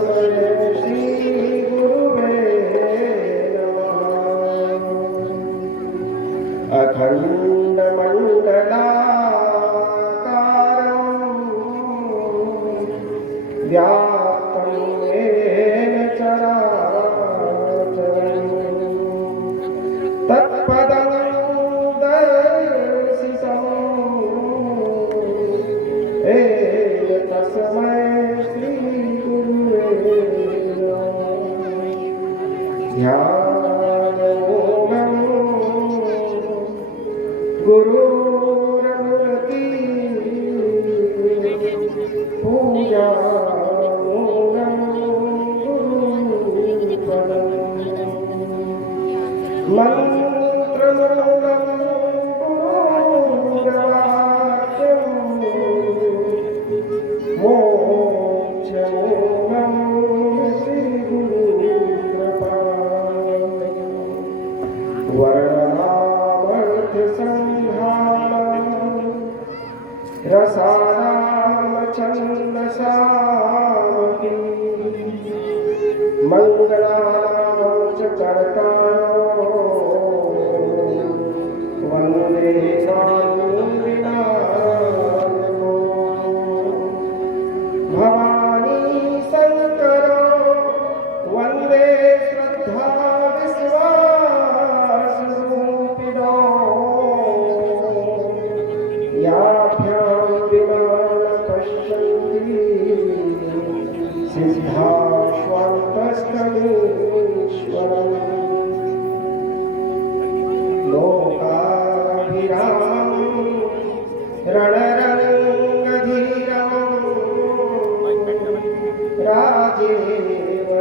तस्मै श्री गुरुवे नमः। अखण्डमण्डलाकारं व्याप्तं येन चराचरं तत्पदं दर्शितं तस्मै श्री गुरुवे नमः। ध्यानयोगं गुरुरमृति पूजायोगं गुरुपदं मंत्रयोगं गुरुवाक्यं मोक्षयोगं श्री गुरुकृपा वर्णनामर्थ संधानं रसानाम छन्दसामपि मंगलानां च कर्तारो वन्दे विनायको भवानी शंकरो वन्दे श्रद्धा विश्वासरूपिणो याभ्यां विना न पश्यन्ति सिद्धाश्वान्तस्तमीश्वरम् लोकाभिरामं रणरङ्गधीरं राजीवनेत्रं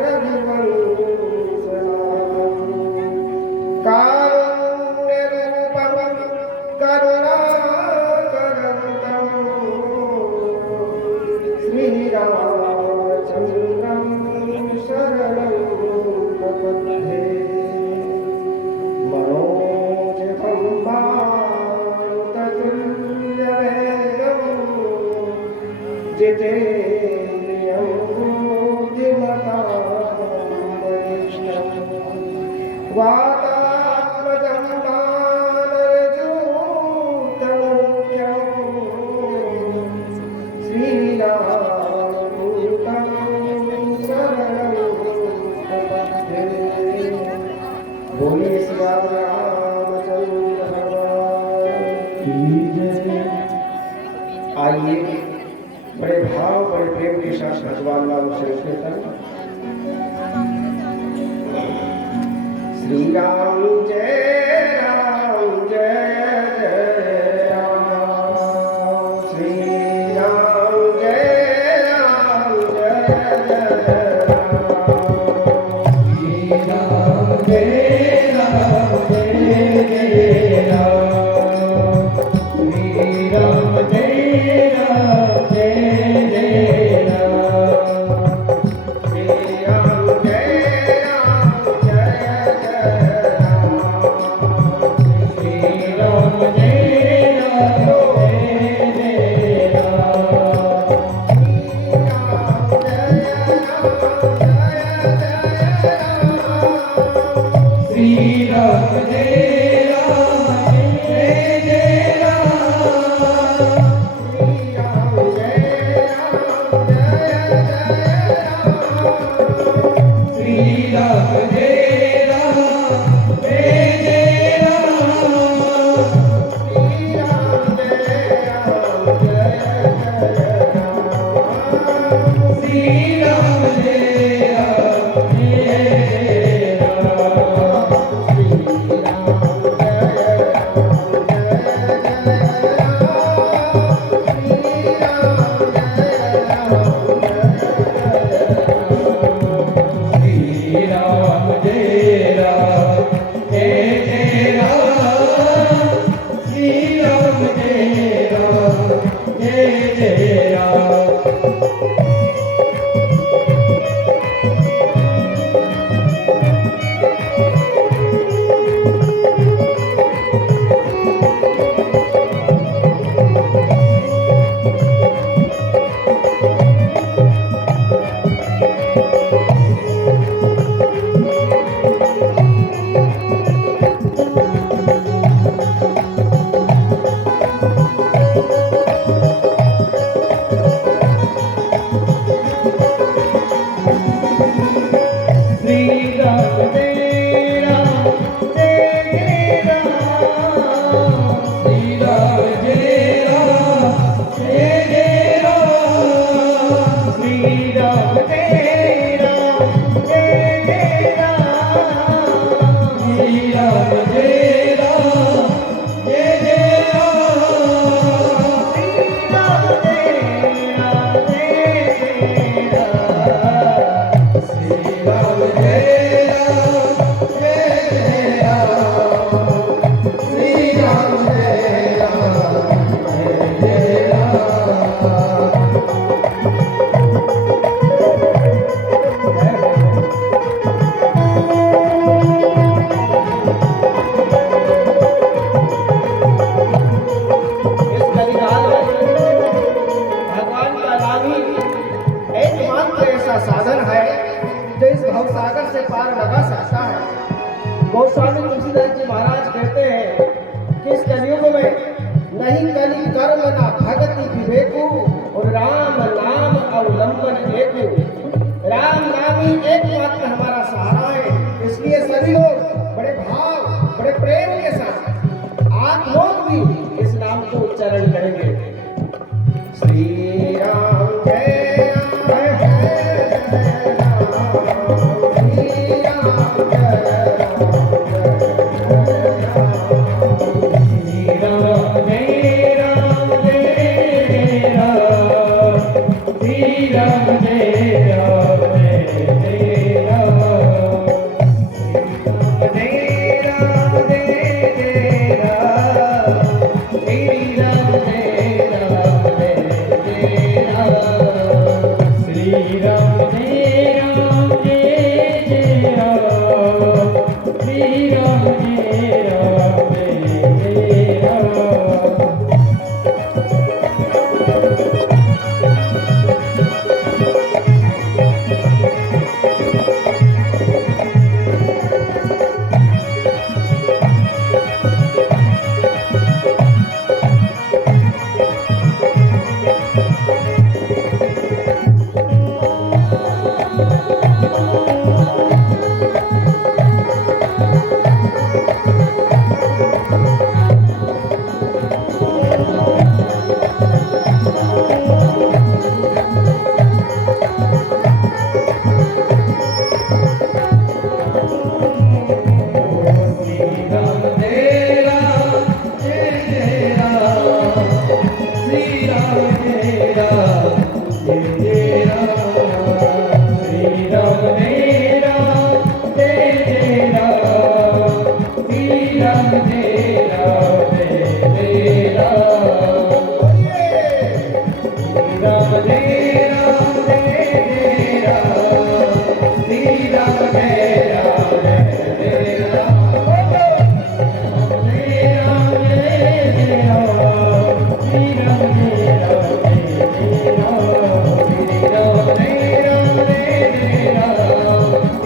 रघुवंशनाथं कारुण्यरूपं करुणाकरं श्रीरामचन्द्रं शरणं प्रपद्ये। मनोजवं मारुततुल्यवेगं जितेन्द्रियं बुद्धिमतां वरिष्ठं वातात्मजं वानरयूथमुख्यं श्रीरामदूतं शरणं प्रपद्ये। बोलिए श्री रामचंद्र भगवान की जय। आइए बड़े भाव बड़े प्रेम के साथ भगवान नाम संकीर्तन। श्री राम जय जय राम, श्री राम जय जय राम, श्री राम जय राम जय राम जय जय राम श्री राम जय राम जय जय राम श्री राम जय राम जय जय राम श्री राम जय राम जय जय राम श्री राम जय राम जय जय राम। इस कलिकाल में भगवान का नाम ही एकमात्र ऐसा साधन है जो इस भवसागर से पार लगा सकता है। गोस्वामी तुलसीदास जी महाराज कहते हैं कि इस कलयुग में नहीं कलि कर्म ना भगति विवेकु और राम नाम अवलंबन एकु। राम नाम ही एकमात्र हमारा सहारा है। इसलिए सभी लोग बड़े भाव बड़े प्रेम के साथ आप लोग भी इस नाम को उच्चारण करेंगे। श्री राम जय राम जय जय राम श्री राम जय राम जय जय राम श्री राम जय राम जय राम श्री राम जय राम जय जय राम जय राम जय जय राम श्री राम जय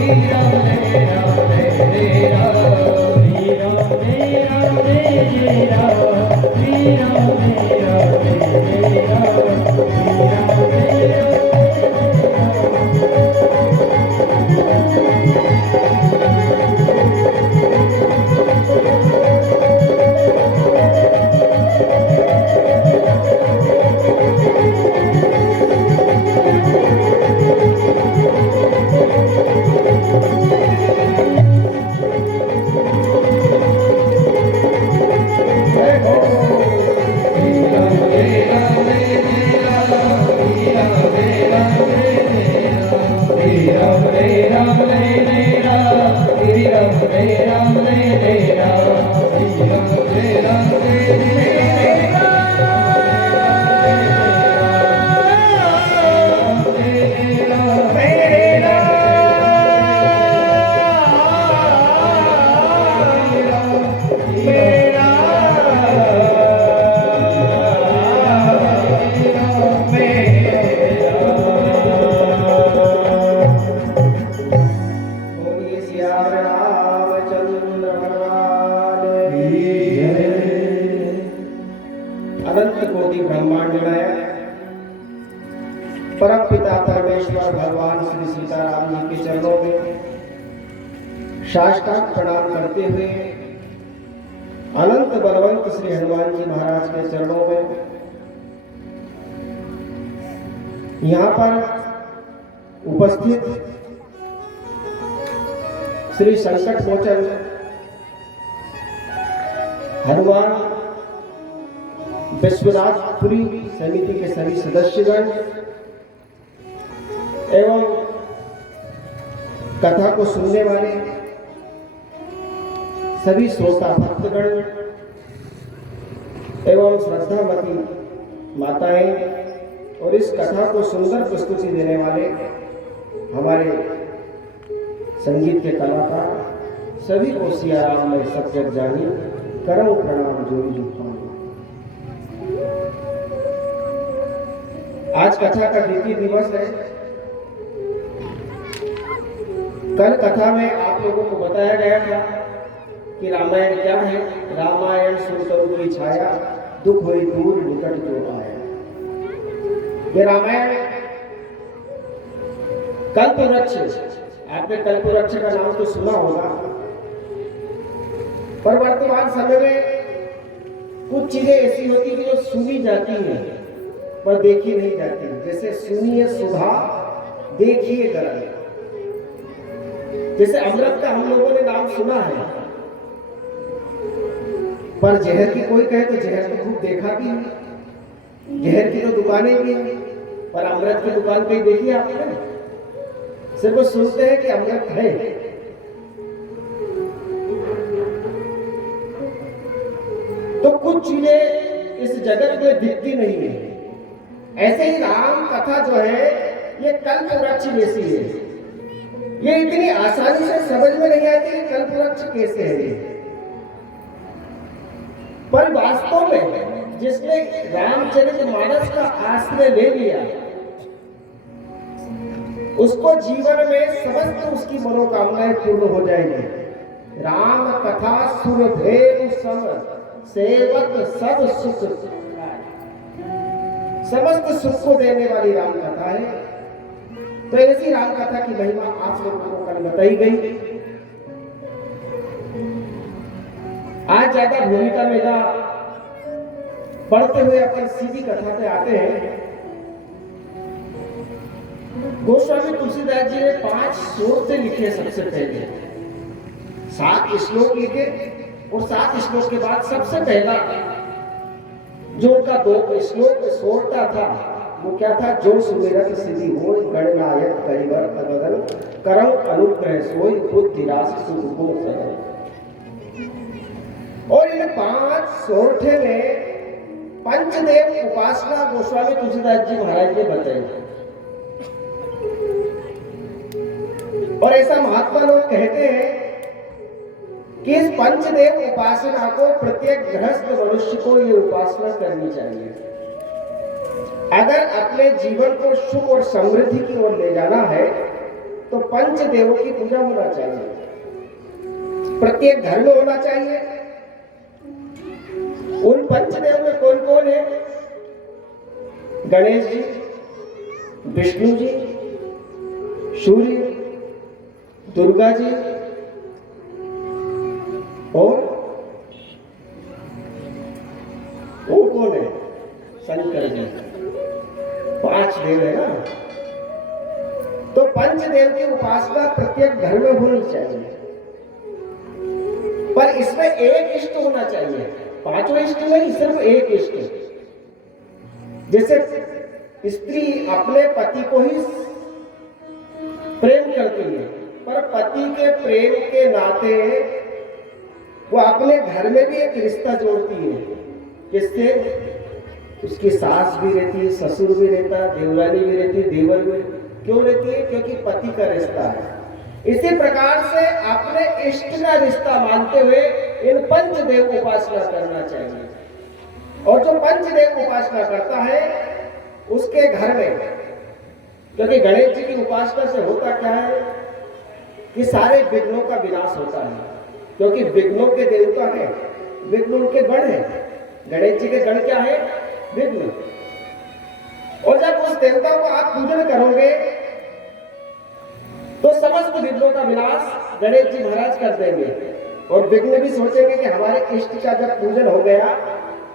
राम जय जय राम श्री राम जय राम जय जय राम श्री राम जय राम जय जय राम। अनंत कोटि ब्रह्मांड नायक परम पिता परमेश्वर भगवान श्री सीताराम जी के चरणों में साष्टांग प्रणाम करते हुए अनंत बलवंत श्री हनुमान जी महाराज के चरणों में यहाँ पर उपस्थित श्री संकट मोचन हनुमान विश्वनाथपुरी समिति के सभी सदस्यगण एवं कथा को सुनने वाले सभी श्रोता भक्तगण एवं श्रद्धामती माताएं और इस कथा को सुंदर प्रस्तुति देने वाले हमारे संगीत के कलाकार सभी को सियाराम में सत्य जानी करम प्रणाम जोड़ी जुटाऊं। आज कथा का द्वितीय दिवस है। कल कथा में आप लोगों को बताया गया था कि रामायण क्या है। रामायण सुनकर की छाया दुख हुई दूर निकट जो आया। ये रामायण कल्पवृक्ष, आपने कल्पवृक्ष का नाम तो सुना होगा, पर वर्तमान समय में कुछ चीजें ऐसी होती हैं जो सुनी जाती हैं पर देखी नहीं जाती। जैसे सुनिए सुधा, देखिए गरल। जैसे अमृत का हम लोगों ने नाम सुना है, पर जहर की कोई कहे तो जहर तो खूब देखा भी है। जहर की तो दुकानें भी हैं, पर अमृत की दुकान कहीं देखी है आपने? सिर्फ सुनते हैं कि अमृत है। तो कुछ चीजें इस जगत में दिखती नहीं है। ऐसे ही राम कथा जो है ये कल्पवृक्ष जैसी है। ये इतनी आसानी से समझ में नहीं आती कि कल्पवृक्ष कैसे है। पर वास्तव में जिसने रामचरितमानस का आश्रय ले लिया उसको जीवन में समस्त उसकी मनोकामनाएं पूर्ण हो जाएंगी। राम कथा सुरधेनु सम सेवक सब सुख, समस्त सुख को देने वाली राम कथा है। तो ऐसी राम कथा की महिमा आप लोगों को कल बताई गई। आज ज्यादा भूमिका में ना पढ़ते हुए अपन सीधी कथा पे आते हैं। गोस्वामी तुलसीदास जी ने 5 श्लोक से लिखे। सबसे पहले 7 श्लोक लिखे और 7 श्लोक के बाद सबसे पहला जो उनका 2 श्लोक छोड़ता था वो क्या था? जो सुमिरत सिद्धि हो गणनायक परिवर्तन बदल करम अनुग्रह सोई बुद्धि राशि सुख को सदन। और इन 5 सोरठे में पंचदेव उपासना गोस्वामी तुलसीदास जी महाराज ने बताई। और ऐसा महात्मा लोग कहते हैं कि इस पंचदेव उपासना को प्रत्येक गृहस्थ मनुष्य को ये उपासना करनी चाहिए। अगर अपने जीवन को सुख और समृद्धि की ओर ले जाना है तो पंचदेवों की पूजा होना चाहिए, प्रत्येक घर में होना चाहिए। उन पंचदेव में कौन कौन है? गणेश जी, विष्णु जी, सूर्य, दुर्गा जी और वो कौन है? शंकर जी। 5 देव है ना। तो पंचदेव की उपासना प्रत्येक घर में होनी चाहिए, पर इसमें एक इष्ट होना चाहिए। 5 इष्ट नहीं, सिर्फ एक इष्ट। जैसे स्त्री अपने पति को ही प्रेम करती है, पर पति के प्रेम के नाते वो अपने घर में भी एक रिश्ता जोड़ती है। जिससे उसकी सास भी रहती है, ससुर भी रहता है, देवरानी भी रहती है, देवर भी। क्यों रहती है? क्योंकि पति का रिश्ता है। इसी प्रकार से अपने इष्ट का रिश्ता मानते हुए इन पंचदेव उपासना करना चाहिए। और जो पंचदेव उपासना करता है उसके घर में, क्योंकि गणेश जी की उपासना से होता क्या है कि सारे विघ्नों का विनाश होता है। क्योंकि विघ्नों के देवता है, विघ्न उनके गण है। गणेश जी के गण क्या है? विघ्न। और जब उस देवता को आप पूजन करोगे तो समस्त विघ्नों का विनाश गणेश जी महाराज कर देंगे। और विघ्न भी सोचेंगे कि हमारे इष्ट का जब पूजन हो गया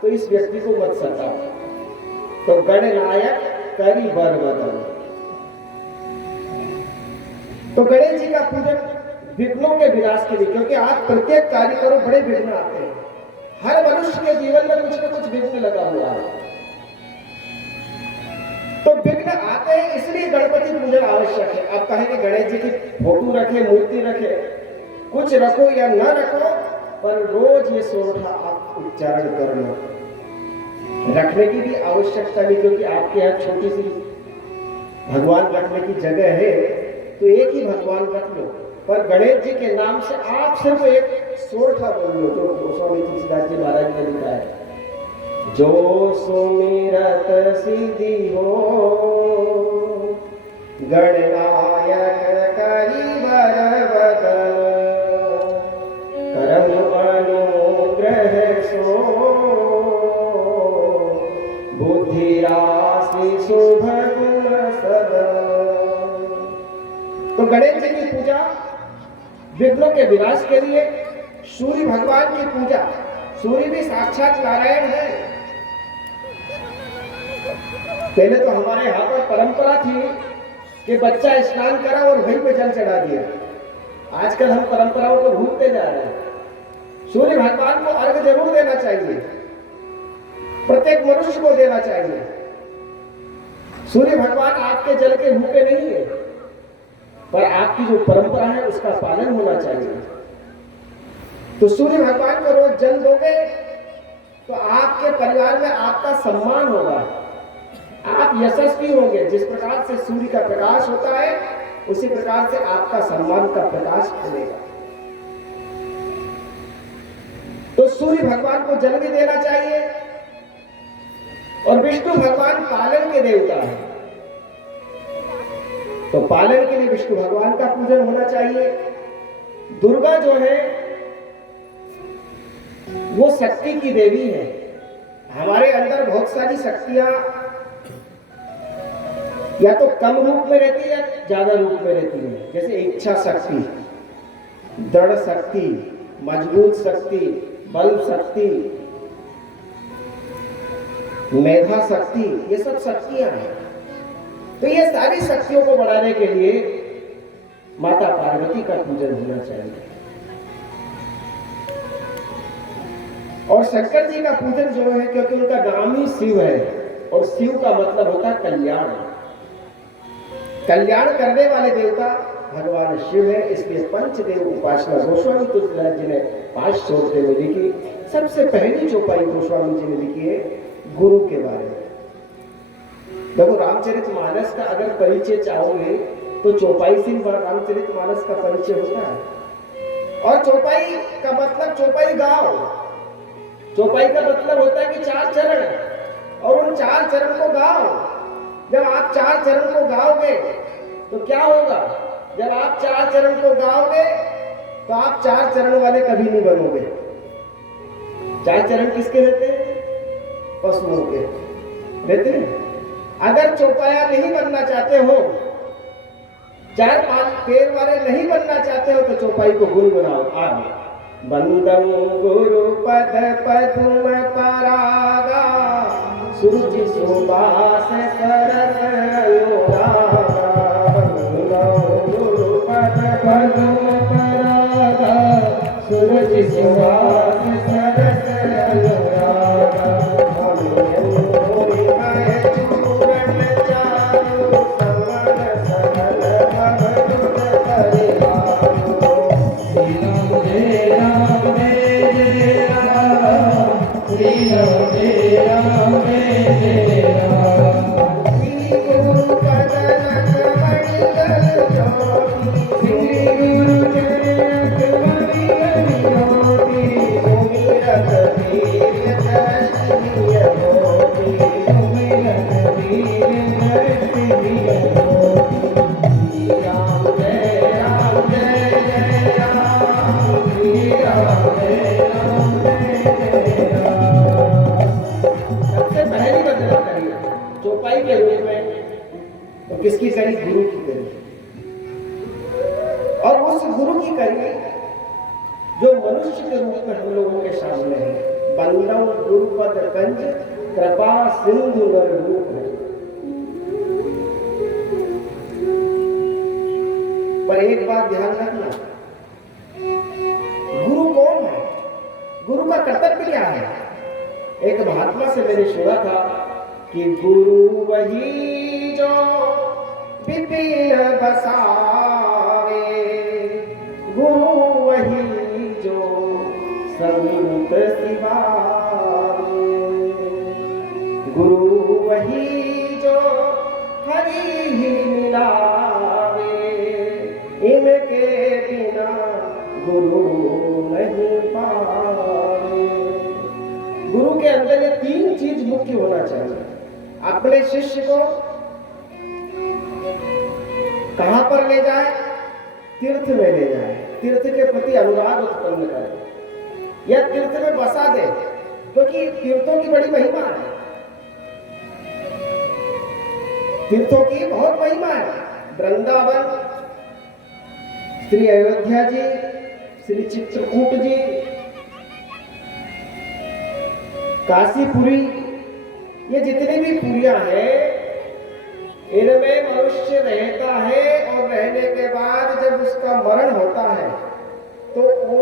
तो इस व्यक्ति को मत सताओ। तो गणनायक करी वर बदन। तो गणेश जी का पूजन विघ्नों के विनाश के लिए, क्योंकि आप प्रत्येक कार्य करो बड़े विघ्न आते हैं। हर मनुष्य के जीवन में कुछ न कुछ विघ्न लगा हुआ है, तो विघ्न आते हैं, इसलिए गणपति पूजन आवश्यक है। आप कहेंगे गणेश जी की फोटो रखे, मूर्ति रखे, कुछ रखो या न रखो, पर रोज ये सोरठा आप उच्चारण कर लो। रखने की भी आवश्यकता नहीं, क्योंकि आपके यहाँ छोटी सी भगवान रखने की जगह है, तो एक ही भगवान रख लो, पर गणेश जी के नाम से आप सिर्फ एक सोरठा बोल लो, जो गोस्वामी तुलसीदास जी महाराज ने लिखा है, जो सुमिरत सिद्धि हो, गणनायक करिबर बदन, करम अनुग्रह सो, बुद्धि राशि शुभ गुण सदन। तो गणेश जी की पूजा विघ्नों के विनाश के लिए, सूर्य भगवान की पूजा, सूर्य भी साक्षात नारायण है। पहले तो हमारे यहाँ पर परंपरा थी कि बच्चा स्नान करा और वहीं पे जल चढ़ा दिया। आजकल हम परंपराओं को भूलते जा रहे हैं। सूर्य भगवान को अर्घ जरूर देना चाहिए, प्रत्येक मनुष्य को देना चाहिए। सूर्य भगवान आपके जल के भूखे नहीं है, पर आपकी जो परंपरा है उसका पालन होना चाहिए। तो सूर्य भगवान को रोज जल दोगे तो आपके परिवार में आपका सम्मान होगा, आप यशस्वी होंगे। जिस प्रकार से सूर्य का प्रकाश होता है, उसी प्रकार से आपका सम्मान का प्रकाश फैलेगा। तो सूर्य भगवान को जल भी देना चाहिए। और विष्णु भगवान पालन के देवता है, तो पालन के लिए विष्णु भगवान का पूजन होना चाहिए। दुर्गा जो है वो शक्ति की देवी है। हमारे अंदर बहुत सारी शक्तियां या तो कम रूप में रहती है या ज्यादा रूप में रहती है। जैसे इच्छा शक्ति, दृढ़ शक्ति, मजबूत शक्ति, बल शक्ति, मेधा शक्ति, ये सब शक्तियां हैं। तो ये सारी शक्तियों को बढ़ाने के लिए माता पार्वती का पूजन होना चाहिए। और शंकर जी का पूजन जो है, क्योंकि उनका नाम ही शिव है, और शिव का मतलब होता है कल्याण। कल्याण करने वाले देवता भगवान शिव है, इसलिए पंचदेव उपासना गोस्वामी तुलसीदास जी ने 5 श्लोकों में लिखी। सबसे पहली चौपाई गोस्वामी जी ने लिखी है गुरु के बारे में। देखो, रामचरितमानस का अगर परिचय चाहोगे तो चौपाई से रामचरितमानस का परिचय होता है। और चौपाई का मतलब चौपाई गाओ। चौपाई का मतलब होता है कि 4 चरण, और उन 4 चरण को गाओ। जब आप 4 चरण को गाओगे तो क्या होगा? जब आप 4 चरण को गाओगे तो आप 4 चरण वाले कभी नहीं बनोगे। 4 चरण किसके रहते हैं? पशुओं के रहते हैं। अगर चौपाया नहीं बनना चाहते हो, 4 पैर वाले नहीं बनना चाहते हो, तो चौपाई को गुरु बनाओ। आगे बंदम गुरु पद पद्म परागा, सुरुचि सुबास सरस अनुरागा। बंदम गुरु पद पद्म परागा, सुरुचि सुबास सरस अनुरागा। चौपाई के रूप में तो किसकी करी? गुरु की करी। और उस गुरु की करी जो मनुष्य के रूप में हम लोगों के सामने है। बंदम गुरुपद कंज कृपा सिंधु वर रूप है। पर एक बात ध्यान रखना, गुरु कौन है, गुरु का कर्तव्य क्या है। एक महात्मा से मैंने सुना था कि गुरु वही जो विपिन बसावे, गुरु वही जो संत सिवावे, गुरु वही जो हरि ही मिलावे, इनके बिना गुरु नहीं पावे। गुरु के अंदर ये तीन चीज मुख्य होना चाहिए। अपने शिष्य को कहां पर ले जाए, तीर्थ में ले जाए, तीर्थ के प्रति अनुराग उत्पन्न करे या तीर्थ में बसा दे, क्योंकि तीर्थों की बड़ी महिमा है, तीर्थों की बहुत महिमा है। वृंदावन, श्री अयोध्या जी, श्री चित्रकूट जी, काशीपुरी, ये जितनी भी पुरियां हैं, इनमें मनुष्य रहता है और रहने के बाद जब उसका मरण होता है तो वो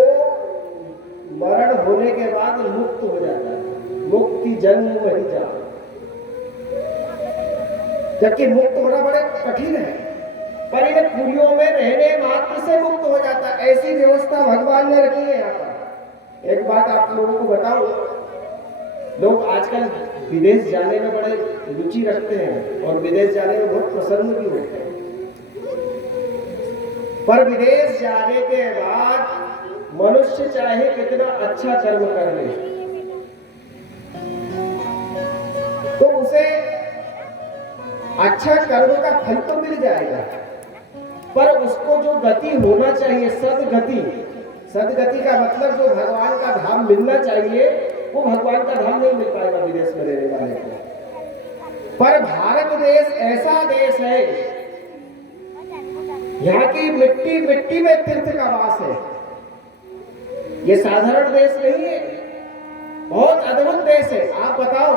मरण होने के बाद मुक्त हो जाता है, मुक्ति जन्म वही जाता, जबकि मुक्त होना बड़े कठिन है, पर इन पुरियों में रहने मात्र से मुक्त हो जाता है। ऐसी व्यवस्था भगवान ने रखी है यहाँ पर। एक बात आप लोगों को बताऊं, लोग आजकल विदेश जाने में बड़े रुचि रखते हैं और विदेश जाने में बहुत प्रसन्न भी होते हैं, पर विदेश जाने के बाद मनुष्य चाहे कितना अच्छा कर्म कर ले तो उसे अच्छा कर्म का फल तो मिल जाएगा, पर उसको जो गति होना चाहिए, सदगति, सदगति का मतलब जो भगवान का धाम मिलना चाहिए, वो भगवान का धाम नहीं मिल पाएगा विदेश में रहने वाले को। पर भारत देश ऐसा देश है, यहाँ की मिट्टी मिट्टी में तीर्थ का वास है। ये साधारण देश नहीं है, बहुत अद्भुत देश है। आप बताओ,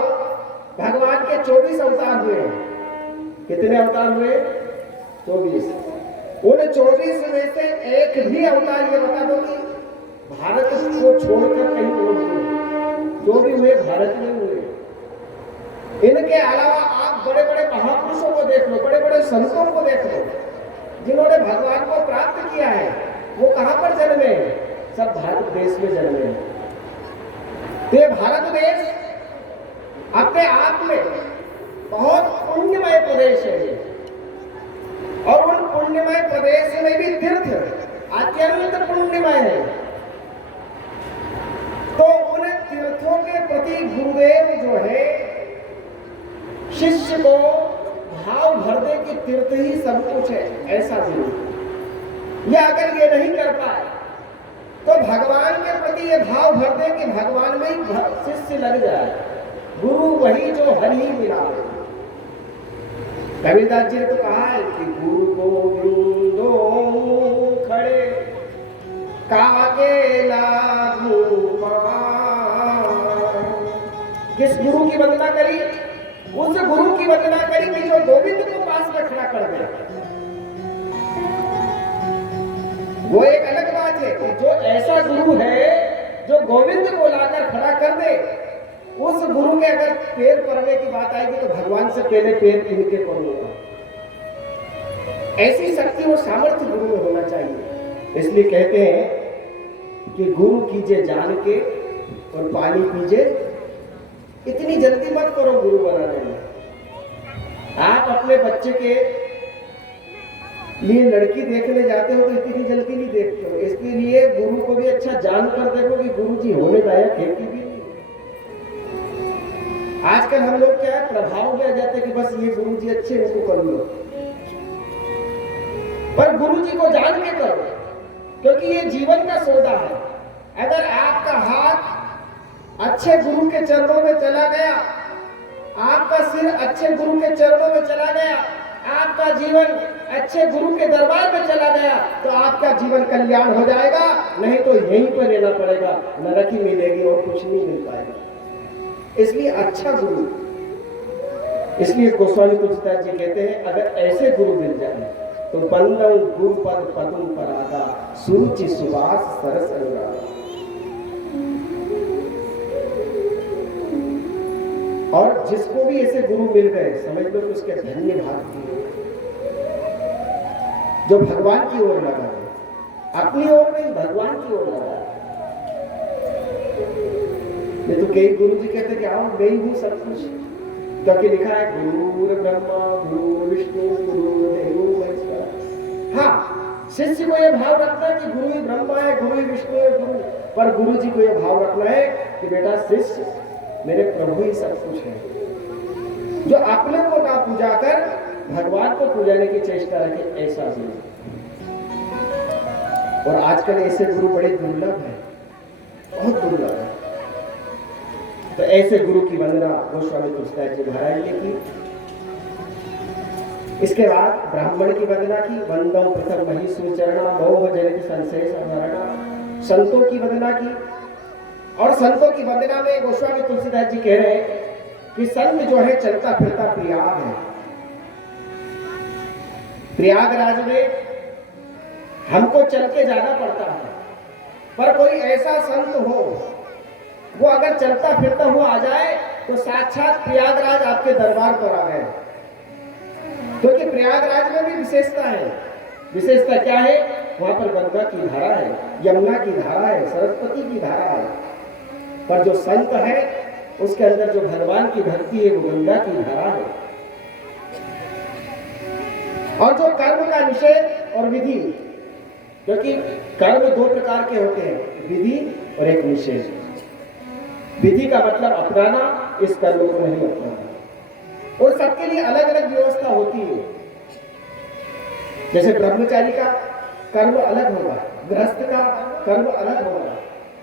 भगवान के 24 अवतार हुए हैं। कितने अवतार हुए? 24। उन 24 में से एक भी अवतार ये बता दो कि भारत को छोड़कर कहीं और हुए? जो भी हुए भारत में हुए। इनके अलावा आप बड़े बड़े महापुरुषों को देख लो, बड़े बड़े संतों को देख लो, जिन्होंने भगवान को प्राप्त किया है, वो कहां पर जन्मे? सब भारत देश में जन्मे। तो ये भारत देश अपने आप में बहुत पुण्यमय प्रदेश है, और उन पुण्यमय प्रदेश में भी तीर्थ अत्यंत पुण्यमय है। तो उन तीर्थों के प्रति गुरुदेव जो है शिष्य को भाव भर दे कि तीर्थ ही सब कुछ है, ऐसा गुरु। या अगर ये नहीं कर पाए तो भगवान के प्रति ये भाव भर दे कि भगवान में ही शिष्य लग जाए, गुरु वही जो हरि मिला। कबीरदास जी ने तो कहा है कि गुरु गोविंदो खड़े काके लागू पार। किस गुरु की वंदना करी? उस गुरु की वंदना करी कि जो गोविंद को पास में खड़ा कर दे। वो एक अलग बात है कि जो ऐसा गुरु है जो गोविंद को लाकर खड़ा कर दे, उस गुरु के अगर पैर पड़ने की बात आएगी तो भगवान से पहले पैर इनके पड़ूंगा। ऐसी शक्ति और सामर्थ्य गुरु में होना चाहिए। इसलिए कहते हैं कि गुरु कीजिए जान के और पानी पीजिए, इतनी जल्दी मत करो गुरु बनाने में। आप अपने बच्चे के लिए लड़की देखने जाते हो तो इतनी जल्दी नहीं देखते हो, इसके लिए गुरु को भी अच्छा जानकर देखो कि गुरु जी होने लायक है कि भी। आजकल हम लोग क्या है, प्रभाव में आ जाते हैं कि बस ये गुरु जी अच्छे, इनको कर लो। पर गुरु जी को जान के करो, क्योंकि ये जीवन का सौदा है। अगर आपका हाथ अच्छे गुरु के चरणों में चला गया, आपका सिर अच्छे गुरु के चरणों में चला गया, आपका जीवन अच्छे गुरु के दरबार में चला गया, तो आपका जीवन कल्याण हो जाएगा। नहीं तो यहीं पर रहना पड़ेगा, नरक ही मिलेगी और कुछ नहीं मिल पाएगा। इसलिए अच्छा गुरु, इसलिए गोस्वामी तुलसीदास जी कहते हैं अगर ऐसे गुरु मिल जाए तो बंदम गुरु पद पदम परागा सुरुचि सुवास सरस अनुरागा। और जिसको भी ऐसे गुरु मिल गए समझ लो कि उसके धन्य भाग दिए, जो भगवान की ओर लगा है, अपनी ओर नहीं भगवान की ओर लगा है। ये तो कई गुरु जी कहते कि आओ मैं ही हूं सब कुछ, क्योंकि लिखा है गुरु ब्रह्मा गुरु विष्णु गुरु देवो महेश्वर। हाँ, शिष्य को यह भाव रखना है कि गुरु ही ब्रह्मा है, गुरु ही विष्णु है, गुरु, पर गुरु जी को यह भाव रखना है कि बेटा शिष्य मेरे प्रभु ही सब कुछ है। जो अपने को ना पूजा कर भगवान को पूजाने की चेष्टा रखे, ऐसा गुरु। और आजकल ऐसे गुरु बड़े दुर्लभ है, बहुत दुर्लभ है। तो ऐसे गुरु की वंदना गोस्वामी तुलसीदास जी महाराज ने की। इसके बाद ब्राह्मण की वंदना की, वंदम प्रथम महीसु चरणा मोह जनित संशय संवरणा। संतों की वंदना की, और संतों की वंदना में गोस्वामी तुलसीदास जी कह रहे हैं कि संत जो है चलता फिरता प्रयाग है। प्रयागराज में हमको चल के जाना पड़ता है, पर कोई ऐसा संत हो वो अगर चलता फिरता हुआ आ जाए तो साक्षात प्रयागराज आपके दरबार पर आ गए। क्योंकि प्रयागराज में भी विशेषता है। विशेषता क्या है? वहां पर गंगा की धारा है, यमुना की धारा है, सरस्वती की धारा है। पर जो संत है उसके अंदर जो भगवान की भक्ति है वो गंगा की धारा है। और जो कर्म का निषेध और विधि, क्योंकि कर्म दो प्रकार के होते हैं, विधि और एक निषेध। विधि का मतलब अपनाना, इस कर्म को नहीं अपनाना। और सबके लिए अलग अलग व्यवस्था होती है। जैसे ब्रह्मचारी का कर्म अलग होगा, गृहस्थ का कर्म अलग होगा,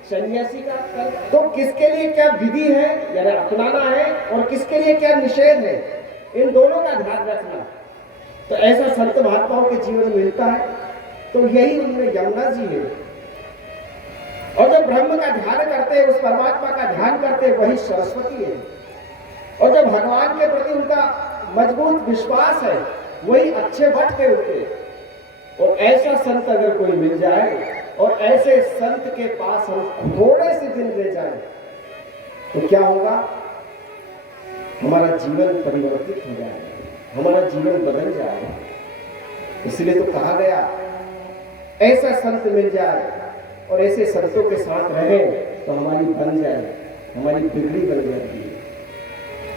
सन्यासी का कर्म। तो किसके लिए क्या विधि है यानी अपनाना है, और किसके लिए क्या निषेध है, इन दोनों का ध्यान रखना। तो ऐसा संत महात्माओं के जीवन में मिलता है। तो यही उनमें यमुना जी है। और जो ब्रह्म का ध्यान करते हैं, उस परमात्मा का ध्यान करते हैं, वही सरस्वती है। और जो भगवान के प्रति उनका मजबूत विश्वास है, वही अच्छे भट्ट के उठते। और ऐसा संत अगर कोई मिल जाए और ऐसे संत के पास हम थोड़े से दिन रह जाए तो क्या होगा? हमारा जीवन परिवर्तित हो जाएगा, हमारा जीवन बदल जाएगा। इसलिए तो कहा गया ऐसा संत मिल जाए और ऐसे संतों के साथ रहे तो हमारी बन जाए, हमारी बिगड़ी बन जाती है।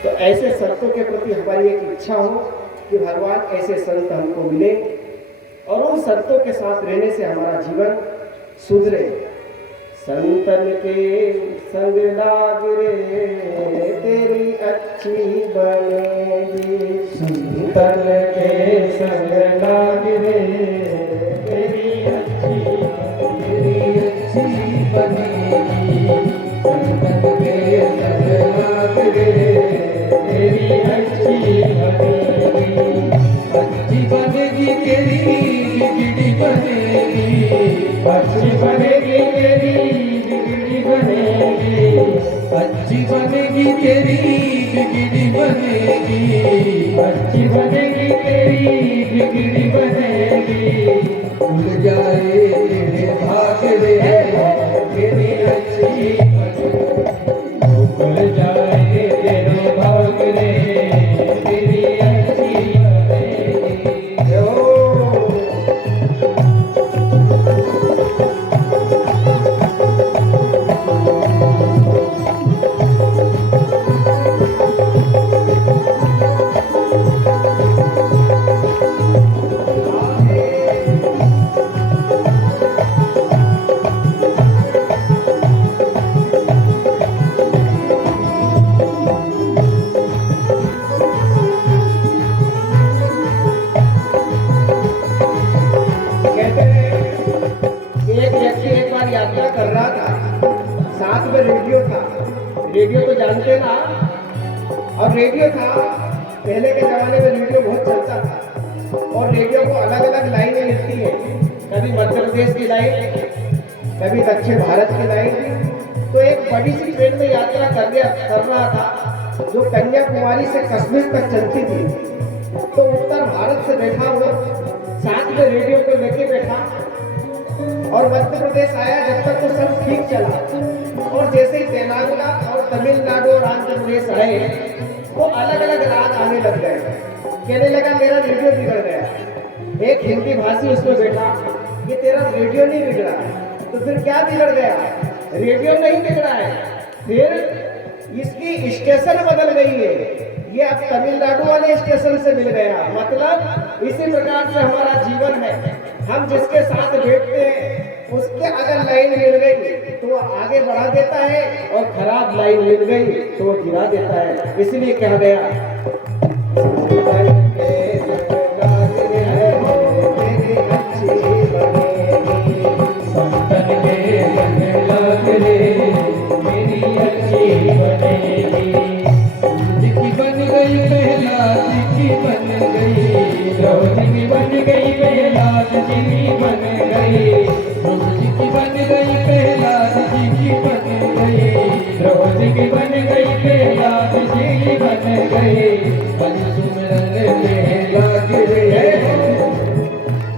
तो ऐसे संतों के प्रति हमारी एक इच्छा हो कि भगवान ऐसे संत हमको मिले और उन संतों के साथ रहने से हमारा जीवन सुधरे। संतन के संग लाग रे तेरी अच्छी बनेगी, संतन के संग लाग रे तेरी अच्छी बनेगी, संतन के संग लाग रे तेरी अच्छी बनेगी। अच्छी बनेगी तेरी बिगड़ी बनेगी, अच्छी बनेगी तेरी बिगड़ी बनेगी, अच्छी बनेगी तेरी बिगड़ी बनेगी, अच्छी बनेगी तेरी बिगड़ी बनेगी। खुल जाए तेरे भाग रे तेरी अच्छी बनेगी, खुल जाए तेरे भाग रे तेरी अच्छी बनेगी। यात्रा कर रहा था, साथ में रेडियो था। रेडियो तो जानते ना, और रेडियो था, पहले के जमाने में रेडियो बहुत चलता था। और रेडियो को अलग अलग लाइनें मिलती है, कभी मध्य प्रदेश की लाइन, कभी दक्षिण भारत की लाइन। तो एक बड़ी सी ट्रेन में यात्रा कर रहा था जो कन्याकुमारी से कश्मीर तक चलती थी। तो उत्तर भारत से बैठा हुआ साथ में रेडियो को लेके बैठा और मध्य प्रदेश आया। जब तक तो सब ठीक चला और जैसे ही तेलंगाना और तमिलनाडु और आंध्र प्रदेश आए वो अलग अलग राग आने लग गए। कहने लगा मेरा रेडियो बिगड़ गया। एक हिंदी भाषी उसमें बैठा, ये तेरा रेडियो नहीं बिगड़ा, तो फिर क्या बिगड़ गया? रेडियो नहीं बिगड़ा है, फिर इसकी स्टेशन बदल गई है, ये अब तमिलनाडु वाले स्टेशन से मिल गया। मतलब इसी प्रकार से हमारा जीवन है, हम जिसके साथ बैठते हैं उसके अगर लाइन मिल गई तो वो आगे बढ़ा देता है और खराब लाइन मिल गई तो वो गिरा देता है। इसलिए कहा गया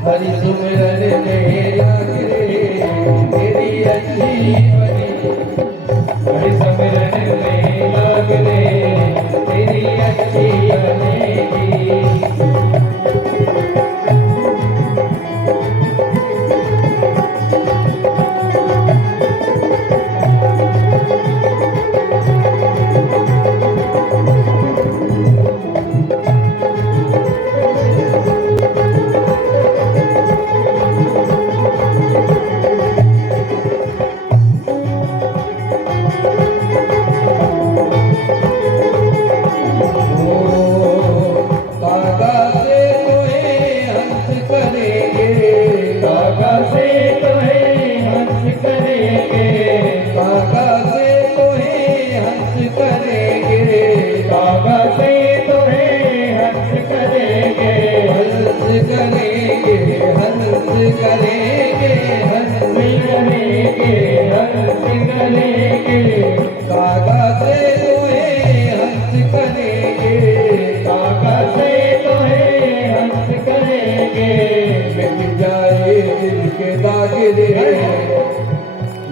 हरि सुमिरन में लाग रे मेरी अच्छी बनी, हरि सुमिरन में लाग रे मेरी अच्छी बनेगी।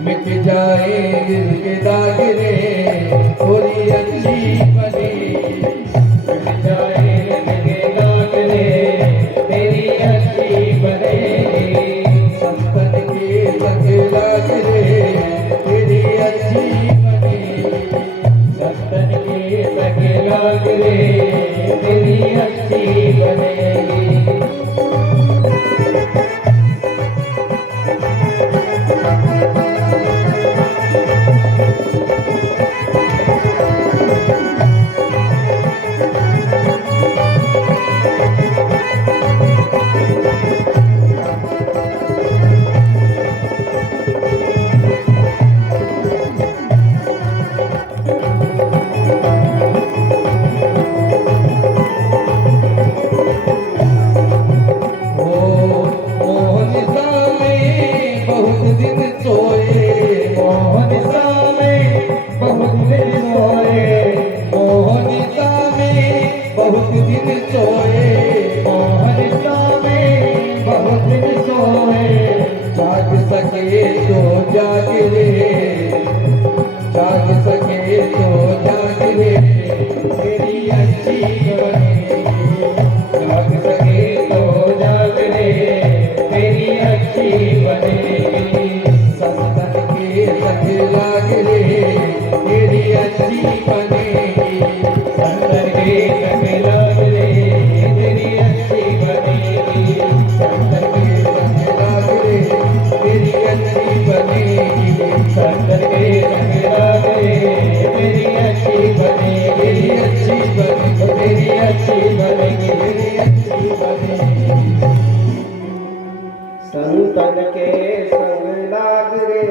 मिट जाए दिल के दाग रे थोड़ी अच्छी बनी, मिट जाए दिल के दाग रे तेरी अच्छी बनेगी। संतन के संग लाग रे तेरी अच्छी बनेगी, संतन के संग लाग रे तेरी अच्छी बनेगी। संतन के संग लाग रे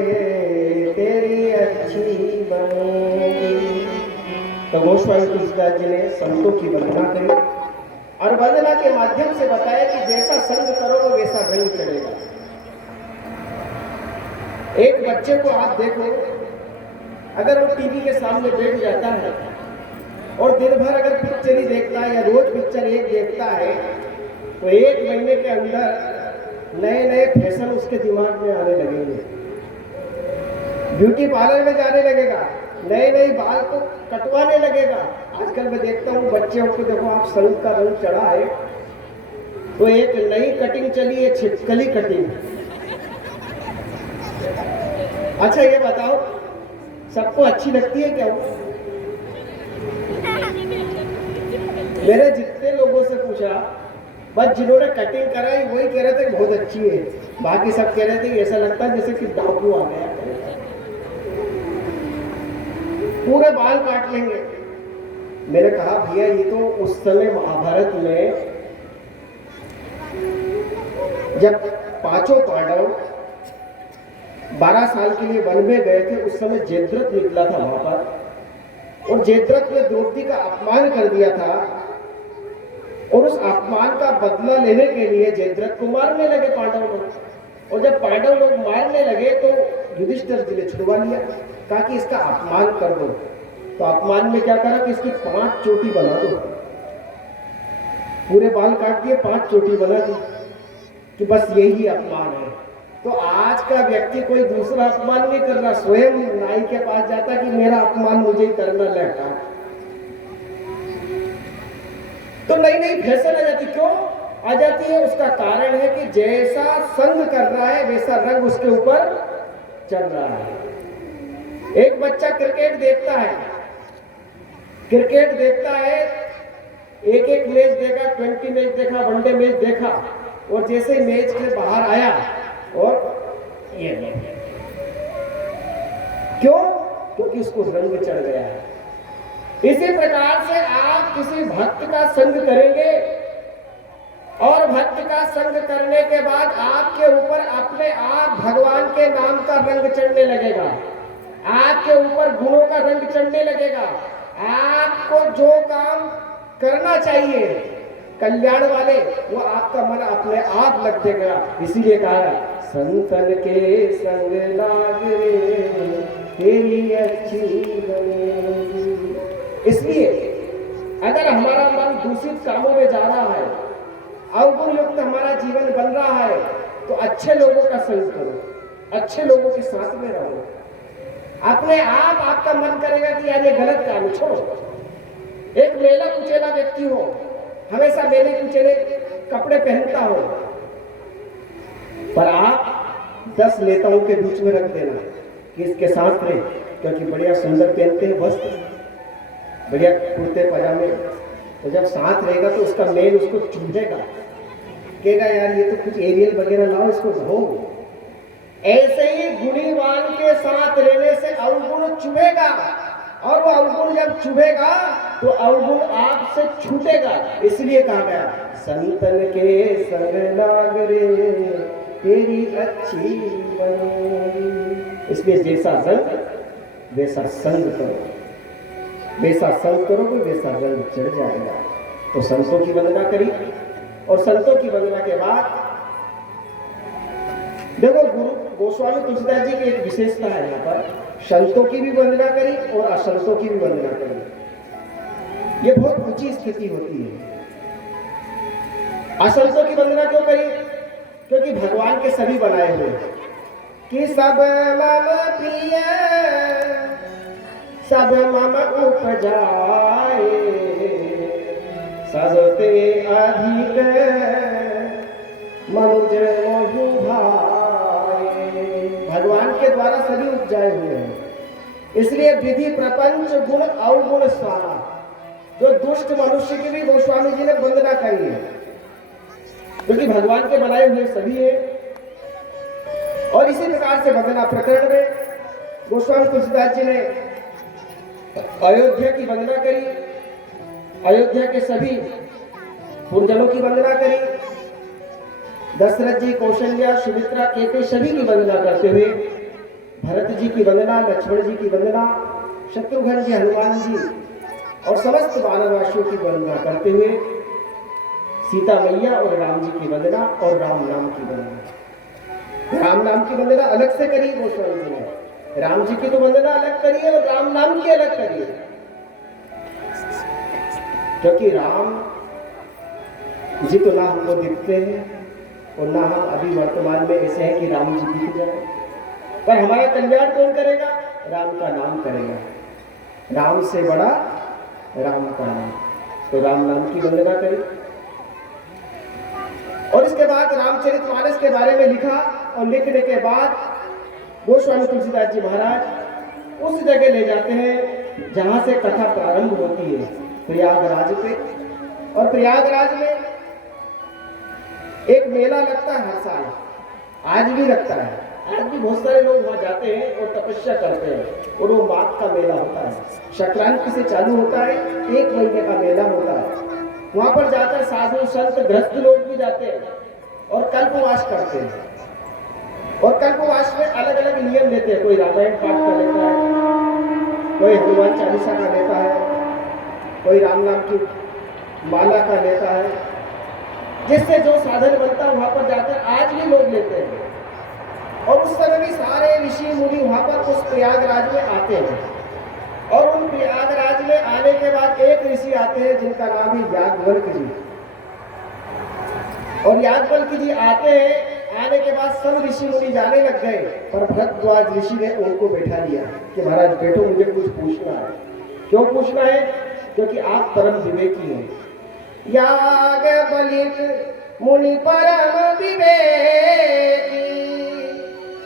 तेरी अच्छी बनेगी। तो गोस्वामी तुलसीदास जी ने संतों की वंदना करी और वंदना के माध्यम से बताया कि जैसा संग करोगे वैसा रंग चढ़ेगा। एक बच्चे को आप देखो, अगर वो टीवी के सामने बैठ जाता है और दिन भर अगर पिक्चर ही देखता है या रोज पिक्चर एक देखता है तो 1 महीने के अंदर नए नए फैशन उसके दिमाग में आने लगेंगे, ब्यूटी पार्लर में जाने लगेगा, नए नए बाल को कटवाने लगेगा। आजकल मैं देखता हूँ बच्चों को, देखो आप संग का रंग चढ़ा है तो एक नई कटिंग चली है, छिपकली कटिंग। अच्छा ये बताओ सबको अच्छी लगती है क्या वो? मैंने जितने लोगों से पूछा, बस जिन्होंने कटिंग कराई वही कह रहे थे बहुत अच्छी है, बाकी सब कह रहे थे ऐसा लगता है जैसे कि डाकू आ गया, पूरे बाल काट लेंगे। मैंने कहा भैया ये तो उस समय महाभारत में जब 5 पांडव 12 साल के लिए वन में गए थे, उस समय जयद्रथ निकला था वहां पर, और जयद्रथ ने द्रौपदी का अपमान कर दिया था, और उस अपमान का बदला लेने के लिए जयद्रथ को मारने लगे पांडव लोग। और जब पांडव लोग मारने लगे तो युधिष्ठिर जी ने छुड़वा लिया, कहा कि इसका अपमान कर दो। तो अपमान में क्या करा कि इसकी 5 चोटी बना दो, पूरे बाल काट दिए, 5 चोटी बना दी कि बस यही अपमान है। तो आज का व्यक्ति कोई दूसरा अपमान नहीं कर रहा, स्वयं नाई के पास जाता कि मेरा अपमान मुझे ही करना लगा। तो नई नई फैशन आ जाती, क्यों आ जाती है? उसका कारण है कि जैसा संग कर रहा है वैसा रंग उसके ऊपर चल रहा है। एक बच्चा क्रिकेट देखता है, एक एक मैच देखा, 20 मैच देखा, वनडे मैच देखा, और जैसे मैच के बाहर आया और ये क्यों? क्योंकि उसको रंग चढ़ गया है। इसी प्रकार से आप किसी भक्त का संग करेंगे और भक्त का संग करने के बाद आपके ऊपर अपने आप भगवान के नाम का रंग चढ़ने लगेगा, आपके ऊपर गुणों का रंग चढ़ने लगेगा। आपको जो काम करना चाहिए कल्याण वाले, वो आपका मन अपने आप लग जाएगा। इसीलिए कहा संतन के संग लाग रे तेरी अच्छी बने। इसलिए अगर हमारा मन दूषित कामों में जा रहा है, अवगुण युक्त हमारा जीवन बन रहा है, तो अच्छे लोगों का संग करो, अच्छे लोगों के साथ में रहो। अपने आप आपका मन करेगा कि यार ये गलत काम है, छोड़ो। एक मेला कुचेला व्यक्ति हो, हमेशा मेले कुचेले कपड़े पहनता हो, पर आप 10 नेताओं के बीच में रख देना कि इसके साथ रहे, क्योंकि बढ़िया सुंदर पहनते हैं वस्त्र, बढ़िया कुर्ते पजामे, तो जब साथ रहेगा तो उसका मेल उसको चुभेगा, कहेगा यार ये तो कुछ एरियल वगैरह लाओ, इसको धो। ऐसे ही गुणीवान के साथ रहने से अवगुण चुभेगा, और वो अवगुण जब चुभेगा तो अवगुण आपसे छूटेगा। इसलिए कहा गया संतन के संग लाग रे तेरी अच्छी बने। इसलिए जैसा रंग वैसा संग करो, वैसा संग करोगे वैसा रंग चढ़ जाएगा। तो संतों की वंदना करी, और संतों की वंदना के बाद देखो गुरु गोस्वामी तुलसीदास जी की एक विशेषता है, यहाँ पर संतों की भी वंदना करी और असंतों की भी वंदना करी। ये बहुत ऊंची स्थिति होती है। असंतों की वंदना क्यों करी? क्योंकि भगवान के सभी बनाए हुए कि सब मम प्रिय सब मम उपजाए सजते अधिक मनुज मोहि भाए। भगवान के द्वारा सभी उपजाए हुए हैं, इसलिए विधि प्रपंच गुण अवगुण सारा। जो दुष्ट मनुष्य की भी गोस्वामी जी ने वंदना करी है, क्योंकि भगवान के बनाए हुए सभी है। और इसी प्रकार से वंदना प्रकरण में गोस्वामी तुलसीदास जी ने अयोध्या की वंदना करी, अयोध्या के सभी पुरजनों की वंदना करी, दशरथ जी, कौशल्या, सुमित्रा, केते सभी की वंदना करते हुए भरत जी की वंदना, लक्ष्मण जी की वंदना, शत्रुघ्न जी, हनुमान जी और समस्त वानरवासियों की वंदना करते हुए सीता मैया और राम जी की वंदना और राम नाम की वंदना। राम नाम की वंदना अलग से करी गोस्वामी जी ने, राम जी की तो वंदना अलग करी है और राम नाम की अलग करी है, क्योंकि राम जी तो ना हमको दिखते हैं और ना हम अभी वर्तमान में ऐसे हैं कि राम जी दिख जाए, पर हमारा कल्याण कौन करेगा? राम का नाम करेगा। राम से बड़ा राम का नाम, तो राम नाम की वंदना करें। और इसके बाद रामचरितमानस के बारे में लिखा और लिखने के बाद गोस्वामी तुलसीदास जी महाराज उस जगह ले जाते हैं जहां से कथा प्रारंभ होती है, प्रयागराज पे। और प्रयागराज में एक मेला लगता है हर साल, आज भी लगता है। आज भी बहुत सारे लोग वहां जाते हैं और तपस्या करते हैं, और वो माघ का मेला होता है, संक्रांति से चालू होता है, 1 महीने का मेला होता है। वहां पर जाकर साधु संत गृहस्थ लोग भी जाते हैं और कल्पवास करते हैं। और कल्पवास में अलग अलग नियम लेते हैं, कोई रामायण पाठ कर लेता है, कोई हनुमान चालीसा का लेता है, कोई राम नाम की माला का लेता है, जिससे जो साधन बनता है वहां पर जाकर आज भी लोग लेते हैं। और उस समय भी सारे ऋषि मुनि वहां पर उस प्रयागराज में आते हैं। और उन प्रयागराज में आने के बाद एक ऋषि आते हैं जिनका नाम है याज्ञवल्क्य जी। और याज्ञवल्क्य जी आते हैं, आने के बाद सब ऋषि मुनि जाने लग गए, पर भरद्वाज ऋषि ने उनको बैठा लिया कि महाराज बैठो, मुझे कुछ पूछना है। क्यों पूछना है? क्योंकि आप परम विवेकी हैं। याज्ञवल्क्य मुनि परम विवेकी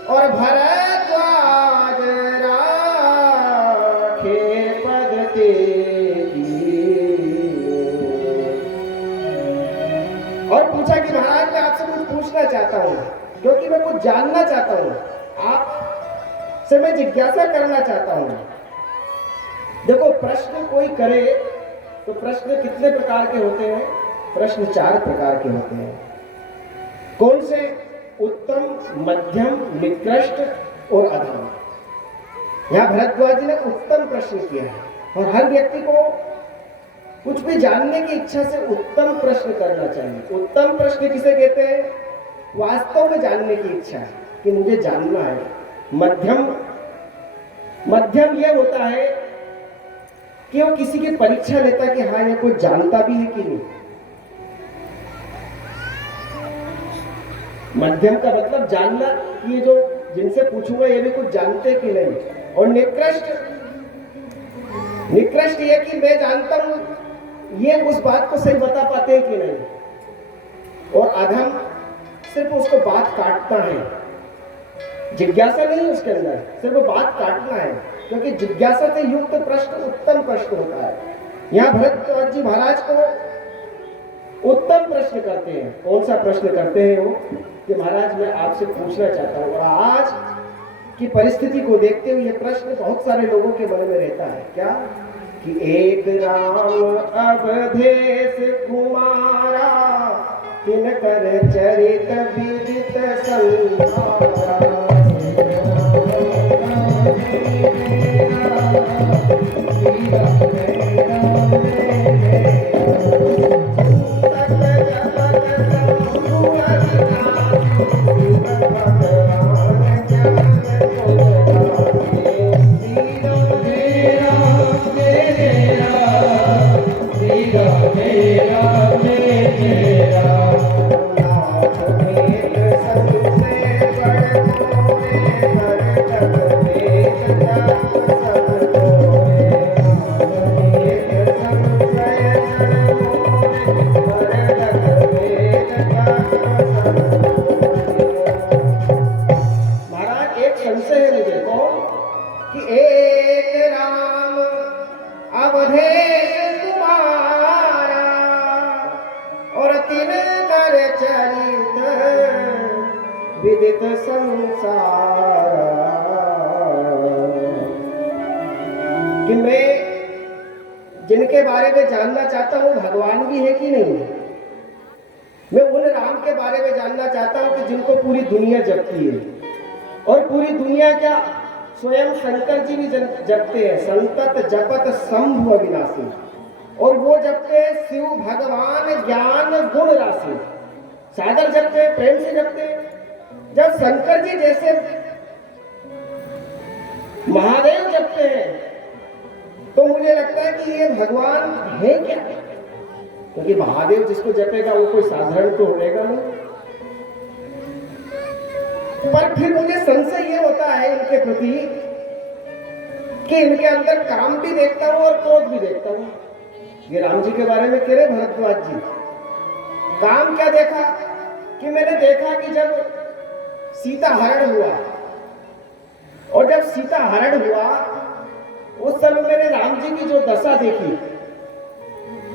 और भरद्वाज राखे पद तेजी। और पूछा कि महाराज मैं आपसे कुछ पूछना चाहता हूँ, क्योंकि मैं कुछ जानना चाहता हूँ, आप से मैं जिज्ञासा करना चाहता हूँ। देखो, प्रश्न कोई करे तो प्रश्न कितने प्रकार के होते हैं? प्रश्न 4 प्रकार के होते हैं। कौन से? उत्तम, मध्यम, निकृष्ट और अधम। यहाँ भरद्वाज जी ने उत्तम प्रश्न किया है, और हर व्यक्ति को कुछ भी जानने की इच्छा से उत्तम प्रश्न करना चाहिए। उत्तम प्रश्न किसे कहते हैं? वास्तव में जानने की इच्छा कि मुझे जानना है। मध्यम यह होता है कि वो किसी की परीक्षा लेता है कि हाँ ये कुछ जानता भी है कि नहीं। मध्यम का मतलब जानना कि ये जो जिनसे पूछूंगा ये भी कुछ जानते कि नहीं। और निकृष्ट ये कि मैं जानता हूं, ये उस बात को सही बता पाते हैं कि नहीं। और अधम सिर्फ उसको बात काटना है, जिज्ञासा नहीं उसके अंदर, सिर्फ बात काटना है, क्योंकि जिज्ञासा से युक्त प्रश्न उत्तम प्रश्न होता है। यहाँ भरद्वाज जी महाराज को उत्तम प्रश्न करते हैं। कौन सा प्रश्न करते हैं वो? कि महाराज मैं आपसे पूछना चाहता हूँ, और आज की परिस्थिति को देखते हुए ये प्रश्न बहुत सारे लोगों के मन में रहता है। क्या? कि एक राम अवधेश कुमारा, तिनकर चरित विदित संसारा। विदित संसार, कि मैं जिनके बारे में जानना चाहता हूँ भगवान भी है कि नहीं। मैं उन राम के बारे में जानना चाहता हूँ कि जिनको पूरी दुनिया जपती है, और पूरी दुनिया क्या, स्वयं शंकर जी भी जपते हैं। संतत जपत शंभु अविनाशी, और वो जपते हैं शिव भगवान ज्ञान गुण राशि। सागर जपते हैं, प्रेम से जपते हैं। जब शंकर जी जैसे महादेव जपते हैं तो मुझे लगता है कि ये भगवान है क्या? क्योंकि महादेव जिसको जपेगा वो कोई साधारण तो होगा नहीं। पर फिर मुझे संशय ये होता है इनके प्रति कि इनके अंदर काम भी देखता हूं और क्रोध भी देखता हूं। ये राम जी के बारे में कह रहे भरद्वाज जी, काम क्या देखा कि मैंने देखा कि जब सीता हरण हुआ और जब सीता हरण हुआ उस समय मैंने राम जी की जो दशा देखी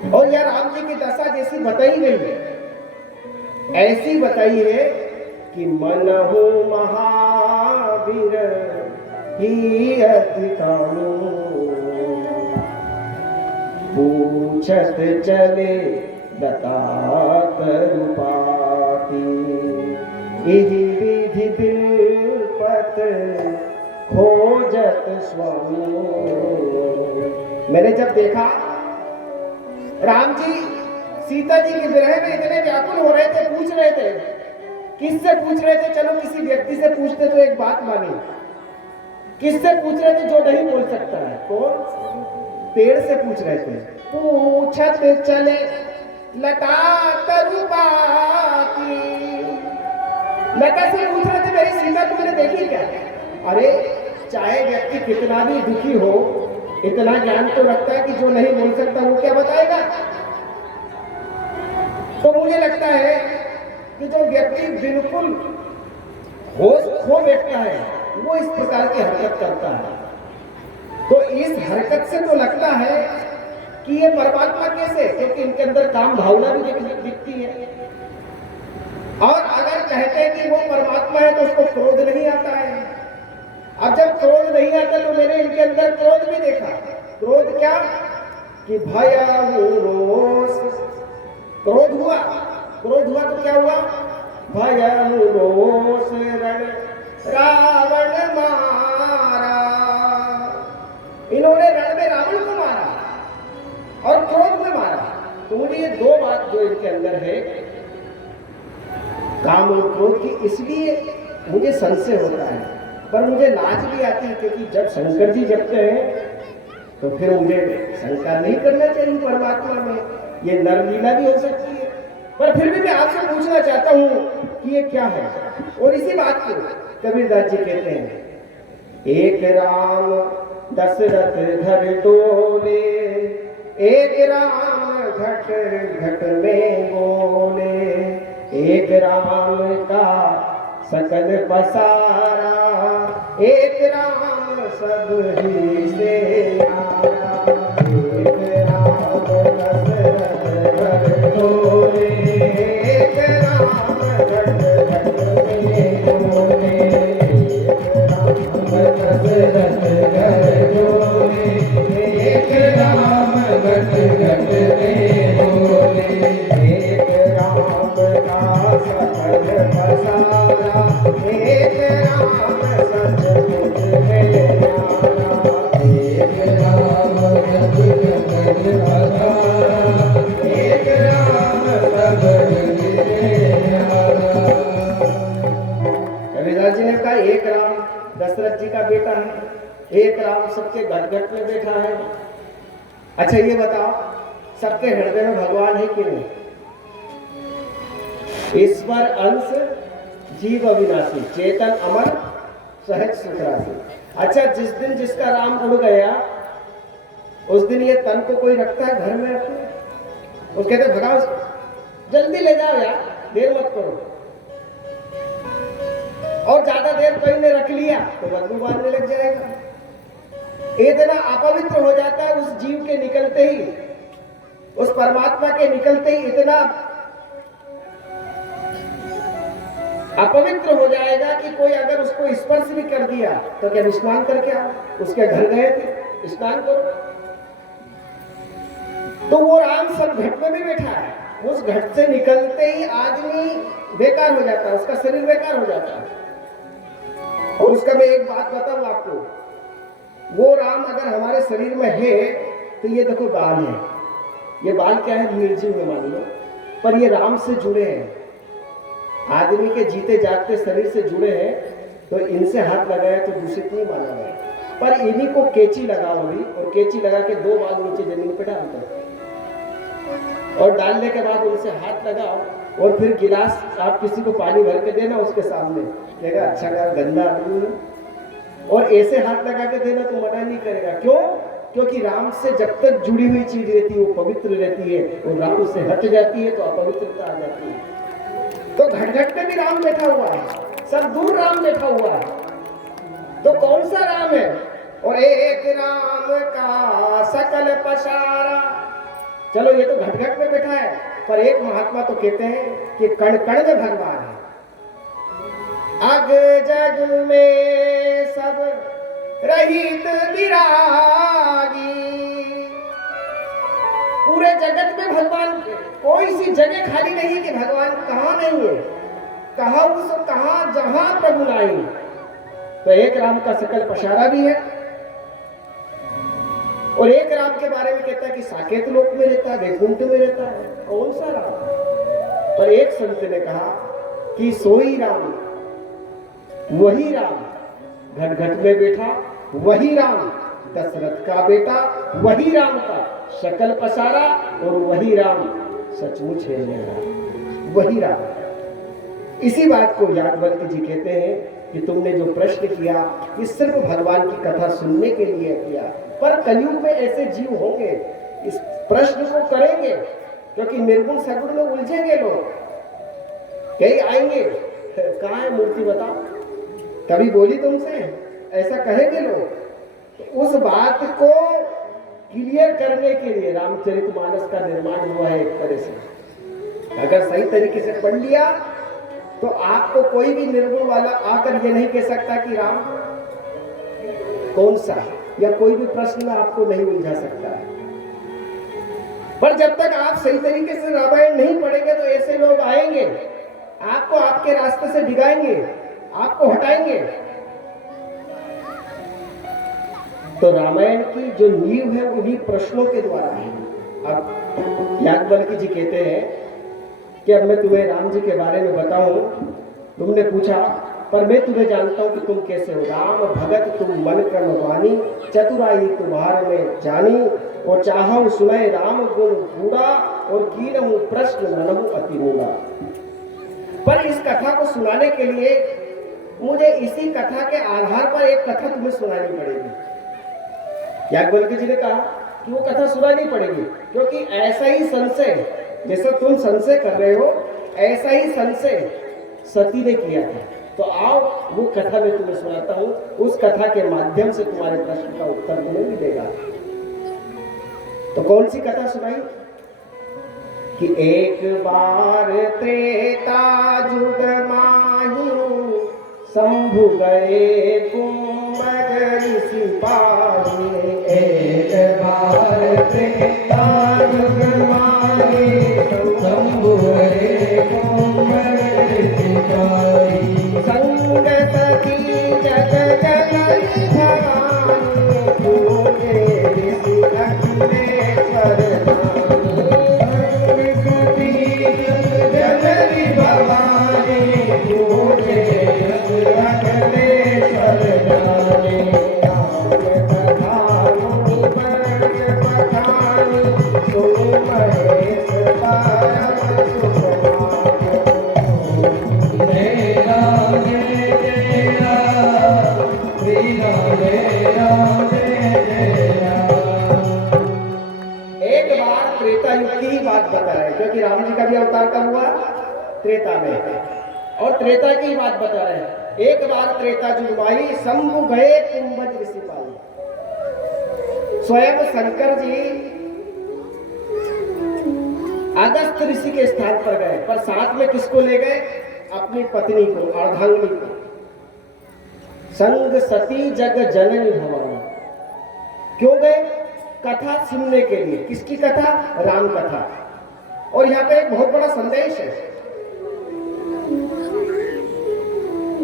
और यह राम जी की दशा जैसी बताई गई है ऐसी बताई है कि मनहु महावीर ही अधिकानु पूछत चले दत्तातरुपाती इहि विधि बिलपत खोजत स्वामी। मैंने जब देखा राम जी सीता जी के विरह में इतने व्याकुल हो रहे थे, पूछ रहे थे, किससे पूछ रहे थे? चलो किसी व्यक्ति से पूछते तो एक बात मानी, किससे पूछ रहे थे जो नहीं बोल सकता है? कौन? पेड़ से पूछ रहे थे। पूछत चले लता तरुपाती, लता से पूछ रहे थे मेरी सीता तुमने देखी क्या? अरे चाहे व्यक्ति कितना भी दुखी हो इतना ज्ञान तो रखता है कि जो नहीं बोल सकता वो क्या बताएगा। तो मुझे लगता है कि जो व्यक्ति बिल्कुल होश खो बैठता है वो इस प्रकार की हरकत करता है। तो इस हरकत से तो लगता है कि ये परमात्मा कैसे, क्योंकि इनके अंदर काम भावना भी दिखती है। और अगर कहते हैं कि वो परमात्मा है तो उसको क्रोध नहीं आता है। अब जब क्रोध नहीं आता तो मैंने इनके अंदर क्रोध भी देखा। क्रोध क्या कि भय रोष, क्रोध हुआ। क्रोध हुआ तो क्या हुआ? भय रोष रण रावण मारा। इन्होंने रण में रावण को मारा और क्रोध में मारा। तो मुझे ये दो बात जो इनके अंदर है काम और क्रोध की, इसलिए मुझे संशय होता है। पर मुझे लाज भी आती है क्योंकि जब शंकर जी जपते हैं तो फिर मुझे शंका नहीं करना चाहिए परमात्मा में, ये नरलीला भी हो सकती है। पर फिर भी मैं आपसे पूछना चाहता हूं कि ये क्या है। और इसी बात को कबीरदास जी कहते हैं, एक राम दशरथ घर डोले, एक राम घट घट में बोले, एक राम का सकल पसारा, एक राम सब ही से आया। एक राम दशरथ घर डोले, एक राम घट घट में बोले, एक राम दशरथ घर डोले, एक राम घट घट में बोले, एक राम का सकल पसारा, एक राम सच मुझ में आया, एक राम जग जगत पसारा, एक राम सब में आया। कबीरदास जी ने कहा एक राम दशरथ जी का बेटा है, एक राम सबके घट घट में बैठा है। अच्छा ये बताओ सबके हृदय में भगवान है कि नहीं? ईश्वर अंश जीव अविनाशी, चेतन अमर सहज सुख राशि। अच्छा जिस दिन जिसका राम उड़ गया उस दिन ये तन को कोई रखता है घर में अपने? उस कहते भगाओ जल्दी ले जाओ यार, देर मत करो। और ज्यादा देर कोई ने रख लिया तो बदबू मारने लग जाएगा। इतना अपवित्र हो जाता है उस जीव के निकलते ही, उस परमात्मा के निकलते ही इतना अपवित्र हो जाएगा कि कोई अगर उसको स्पर्श भी कर दिया तो क्या स्नान करके आओ, उसके घर गए थे स्नान करो। तो वो राम सब घट में भी बैठा है, उस घट से निकलते ही आदमी बेकार हो जाता है, उसका शरीर बेकार हो जाता है। और उसका मैं एक बात बताऊं आपको, वो राम अगर हमारे शरीर में है तो ये देखो बाल है, ये बाल क्या है निर्जीव में मान लो, पर ये राम से जुड़े हैं, आदमी के जीते जागते शरीर से जुड़े हैं। तो इनसे हाथ लगाया तो दूषित नहीं माना गया, पर इन्हीं को कैंची लगाओ भी, और कैंची लगा के दो बाल नीचे जमीन पे डाल दो, और डालने के बाद उनसे हाथ लगाओ और फिर गिलास आप किसी को पानी भर के देना उसके सामने, कहेगा अच्छा का गंदा आदमी है। और ऐसे हाथ लगा के देना तो मना नहीं करेगा। क्यों? क्योंकि राम से जब तक जुड़ी हुई चीज रहती है वो पवित्र रहती है, और राम से हट जाती है तो अपवित्रता आ जाती है। तो घट घट में भी राम बैठा हुआ है, सब दूर राम बैठा हुआ है। तो कौन सा राम है? और एक राम का सकल पसारा। चलो ये तो घट घट में बैठा है, पर एक महात्मा तो कहते हैं कि कण कण में भगवान है। अग जग में सब रहित विरागी। पूरे जगत में भगवान, कोई सी जगह खाली नहीं कि भगवान कहाँ नहीं है, कहाँ उस कहाँ जहां प्रभु नहीं। तो एक राम का सकल पसारा भी है, और एक राम के बारे में कहता है कि साकेत लोक में रहता है, वैकुंठ में रहता है। कौन सा राम? पर एक संत ने कहा कि सोई राम, वही राम घट घट में बैठा, वही राम दशरथ का बेटा, वही राम का शकल पसारा, और वही राम सचमुच है मेरा, वही राम। इसी बात को याज्ञवल्क्य जी कहते हैं कि तुमने जो प्रश्न किया ये सिर्फ भगवान की कथा सुनने के लिए किया, पर कलयुग में ऐसे जीव होंगे इस प्रश्न को करेंगे, क्योंकि निर्गुण सगुण में उलझेंगे लोग। कहीं आएंगे, कहाँ है मूर्ति बताओ, कभी बोली तुमसे, ऐसा कहेंगे लोग। तो उस बात को क्लियर करने के लिए रामचरितमानस का निर्माण हुआ है एक तरह से। अगर सही तरीके से पढ़ लिया तो आपको कोई भी निर्गुण वाला आकर ये नहीं कह सकता कि राम कौन सा, या कोई भी प्रश्न आपको नहीं उलझा सकता है। पर जब तक आप सही तरीके से रामायण नहीं पढ़ेंगे तो ऐसे लोग आएंगे, आपको आपके रास्ते से डिगाएंगे, आपको हटाएंगे। तो रामायण की जो नींव है उन्हीं प्रश्नों के द्वारा है। अब याज्ञवल्क्य जी कहते हैं कि अब मैं तुम्हें राम जी के बारे में बताऊं। तुमने पूछा, पर मैं तुम्हें जानता हूं कि तुम कैसे हो। राम भगत तुम मन क्रम वाणी, चतुराई तुम्हारे में जानी, और चाहूं सुनाए राम गुण बूढ़ा, और कीनहु प्रश्न मनहु अति मूढ़ा। पर इस कथा को सुनाने के लिए मुझे इसी कथा के आधार पर एक कथा तुम्हें सुनानी पड़ेगी। याज्ञवल्क्य जी ने कहा कि वो कथा सुनानी पड़ेगी, क्योंकि ऐसा ही संशय, जैसा तुम संशय कर रहे हो, ऐसा ही संशय सती ने किया था। तो आओ वो कथा मैं तुम्हें सुनाता हूं, उस कथा के माध्यम से तुम्हारे प्रश्न का उत्तर तुम्हें मिलेगा। तो कौन सी कथा सुनाई? कि एक बार त्रेता युग माही, शंभु गए कुंभग ऋषि पाही। एक बार त्रेता युग माही, शंभु गए कुंभग ऋषि पाही। संग सती जग जननी भवानी, पूजे ऋषि अखिलेश्वर नामी। संग सती जग जननी भवानी, पूजे अखिलेश्वर नामी। बता रहे हैं, क्योंकि राम जी का भी अवतार कब हुआ? त्रेता में, और त्रेता की बात बता रहे हैं। एक बार त्रेता जुगवाई, शंभु गए कुंभज ऋषि पाई। स्वयं शंकर जी अगस्त ऋषि के स्थान पर गए, पर साथ में किसको ले गए? अपनी पत्नी को, अर्धांगिनी को। संग सती जग जननी भवानी। क्यों गए? कथा सुनने के लिए। किसकी कथा? राम कथा। और यहाँ पे एक बहुत बड़ा संदेश है।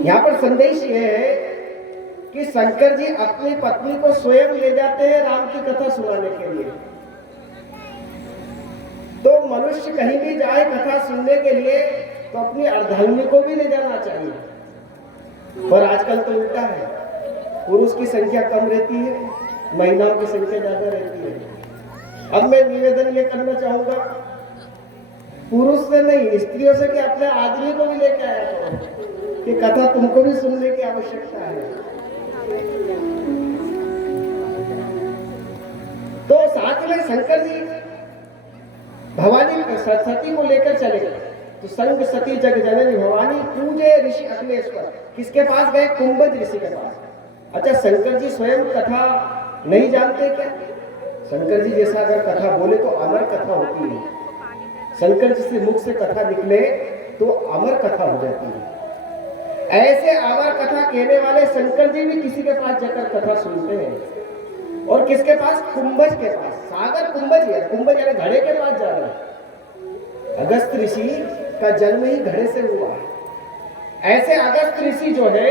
यहाँ पर संदेश ये है कि शंकर जी अपनी पत्नी को स्वयं ले जाते हैं राम की कथा सुनाने के लिए। तो मनुष्य कहीं भी जाए कथा सुनने के लिए तो अपनी अर्धांगिनी को भी ले जाना चाहिए। पर आजकल तो उल्टा है, पुरुष की संख्या कम रहती है, महिलाओं की संख्या ज्यादा रहती है। अब मैं निवेदन ये करना चाहूंगा पुरुष से नहीं, स्त्रियों से कि अपने आदमी को भी लेके आया करो कि कथा तुमको भी सुनने की आवश्यकता है। तो साथ में शंकर जी भवानी सती को लेकर चले गए। तो संग सती जग जननी भवानी पूजे ऋषि अग्नेश्वर, किसके पास गए? कुंभज ऋषि के पास। अच्छा, शंकर जी स्वयं कथा नहीं जानते क्या? शंकर जी जैसा अगर कथा बोले तो अमर कथा होती है। शंकर जी से मुख से कथा निकले तो अमर कथा हो जाती है। ऐसे अमर कथा कहने वाले शंकर जी भी किसी के पास जाकर कथा सुनते हैं। और किसके पास? कुंभज के पास। सागर कुंभज है, कुंभज यानी घड़े के पास जा रहा है। अगस्त ऋषि का जन्म ही घड़े से हुआ। ऐसे अगस्त ऋषि जो है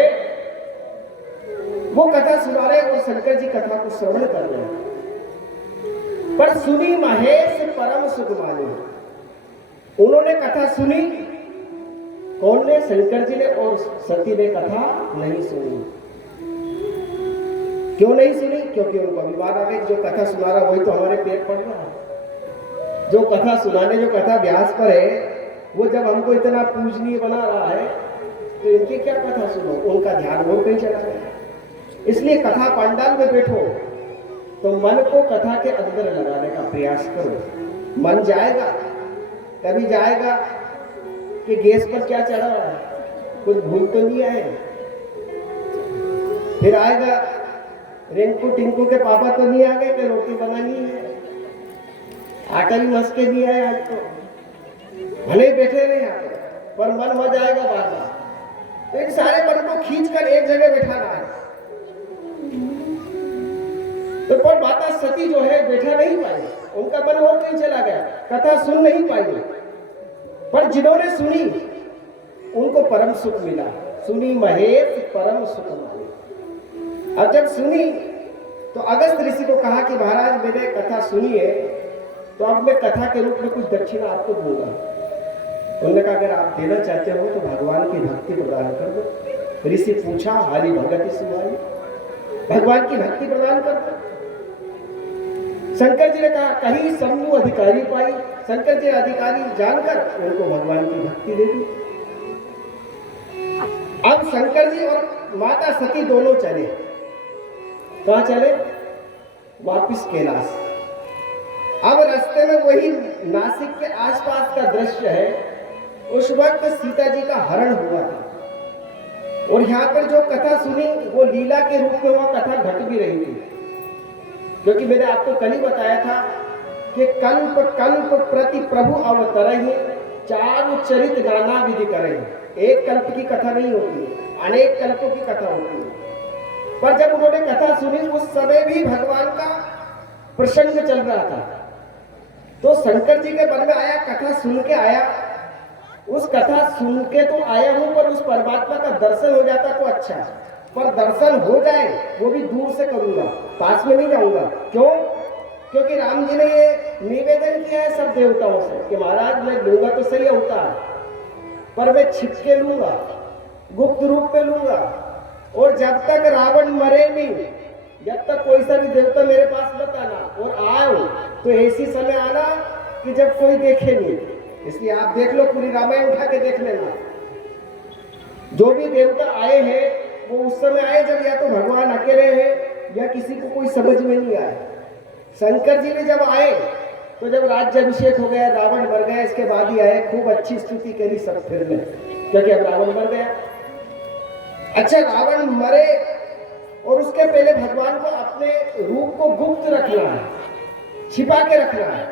वो कथा सुना रहे और शंकर जी कथा को श्रवण कर रहे हैं। पर सुनी महेश परम सुख मानी, उन्होंने कथा सुनी। कौन ने? शंकर जी ने। और सती ने कथा नहीं सुनी। क्यों नहीं सुनी? क्योंकि उनको अभिमान आ गई, जो कथा सुना रहा वही तो हमारे पेट पड़ रहा है। जो कथा सुनाने, जो कथा व्यास पर है, वो जब हमको इतना पूजनीय बना रहा है तो इनकी क्या कथा सुनो? उनका ध्यान वो कहीं चला गया। इसलिए कथा पंडाल में बैठो तो मन को कथा के अंदर लगाने का प्रयास करो। मन जाएगा, कभी जाएगा कि गैस पर क्या चढ़ा है, कुछ भूल तो नहीं आए। फिर आएगा रिंकू टिंकू के पापा तो नहीं आ गए कि रोटी बनानी है, आटा भी मस के नहीं आया आज तो, भले बैठे रहे यहाँ पर मन हो जाएगा बार बार। तो इन सारे मन को खींच कर एक जगह बैठाना है। तो पर माता सती जो है बैठा नहीं पाई, उनका मन और कहीं चला गया, कथा सुन नहीं पाई। पर जिन्होंने सुनी उनको परम सुख मिला। सुनी महेश परम सुख मिला। अब जब सुनी तो अगस्त ऋषि को कहा कि महाराज मैंने कथा सुनी है, तो अब मैं कथा के रूप में कुछ दक्षिणा आपको दूंगा। उन्होंने कहा अगर आप देना चाहते हो तो भगवान की भक्ति प्रदान कर दो। ऋषि पूछा, हरि भगति सुनाई, भगवान की भक्ति प्रदान कर दो। शंकर जी ने कहा कहीं समूह अधिकारी पाई। शंकर जी अधिकारी जानकर उनको भगवान की भक्ति दे दी। अब शंकर जी और माता सती दोनों चले। कहां चले? वापिस कैलाश। अब रास्ते में वही नासिक के आसपास का दृश्य है। उस वक्त सीता जी का हरण हुआ था और यहाँ पर जो कथा सुनी वो लीला के रूप में वह कथा घट भी रही थी। क्योंकि मैंने आपको कल ही बताया था कि कल्प कल्प प्रति प्रभु अवतरहि, चारु चरित नाना विधि करें। एक कल्प की कथा नहीं होती है, अनेक कल्पों की कथा होती है। पर जब उन्होंने कथा सुनी उस समय भी भगवान का प्रसंग चल रहा था। तो शंकर जी के मन में आया, कथा सुन के आया, उस कथा सुन के तो आया हूं, पर उस परमात्मा का दर्शन हो जाता तो अच्छा, पर दर्शन हो जाए वो भी दूर से करूंगा, पास में नहीं जाऊंगा। क्यों? क्योंकि राम जी ने ये निवेदन किया है सब देवताओं से कि महाराज मैं लूंगा तो सही अवतार, पर मैं छिपके लूंगा, गुप्त रूप में लूंगा। और जब तक रावण मरे नहीं, जब तक कोई सा भी देवता मेरे पास मत आना, और आओ तो ऐसी समय आना कि जब कोई देखे नहीं। इसलिए आप देख लो, पूरी रामायण उठा के देख लेना, जो भी देवता आए हैं वो उस समय आए जब या तो भगवान अकेले हैं या किसी को कोई समझ में नहीं आया। शंकर जी भी जब आए तो जब राज्याभिषेक हो गया, रावण मर गया, इसके बाद ही आए। खूब अच्छी स्तुति करी सब फिर में, क्योंकि अब रावण मर गया। अच्छा, रावण मरे और उसके पहले भगवान को अपने रूप को गुप्त रखना है, छिपा के रखना है।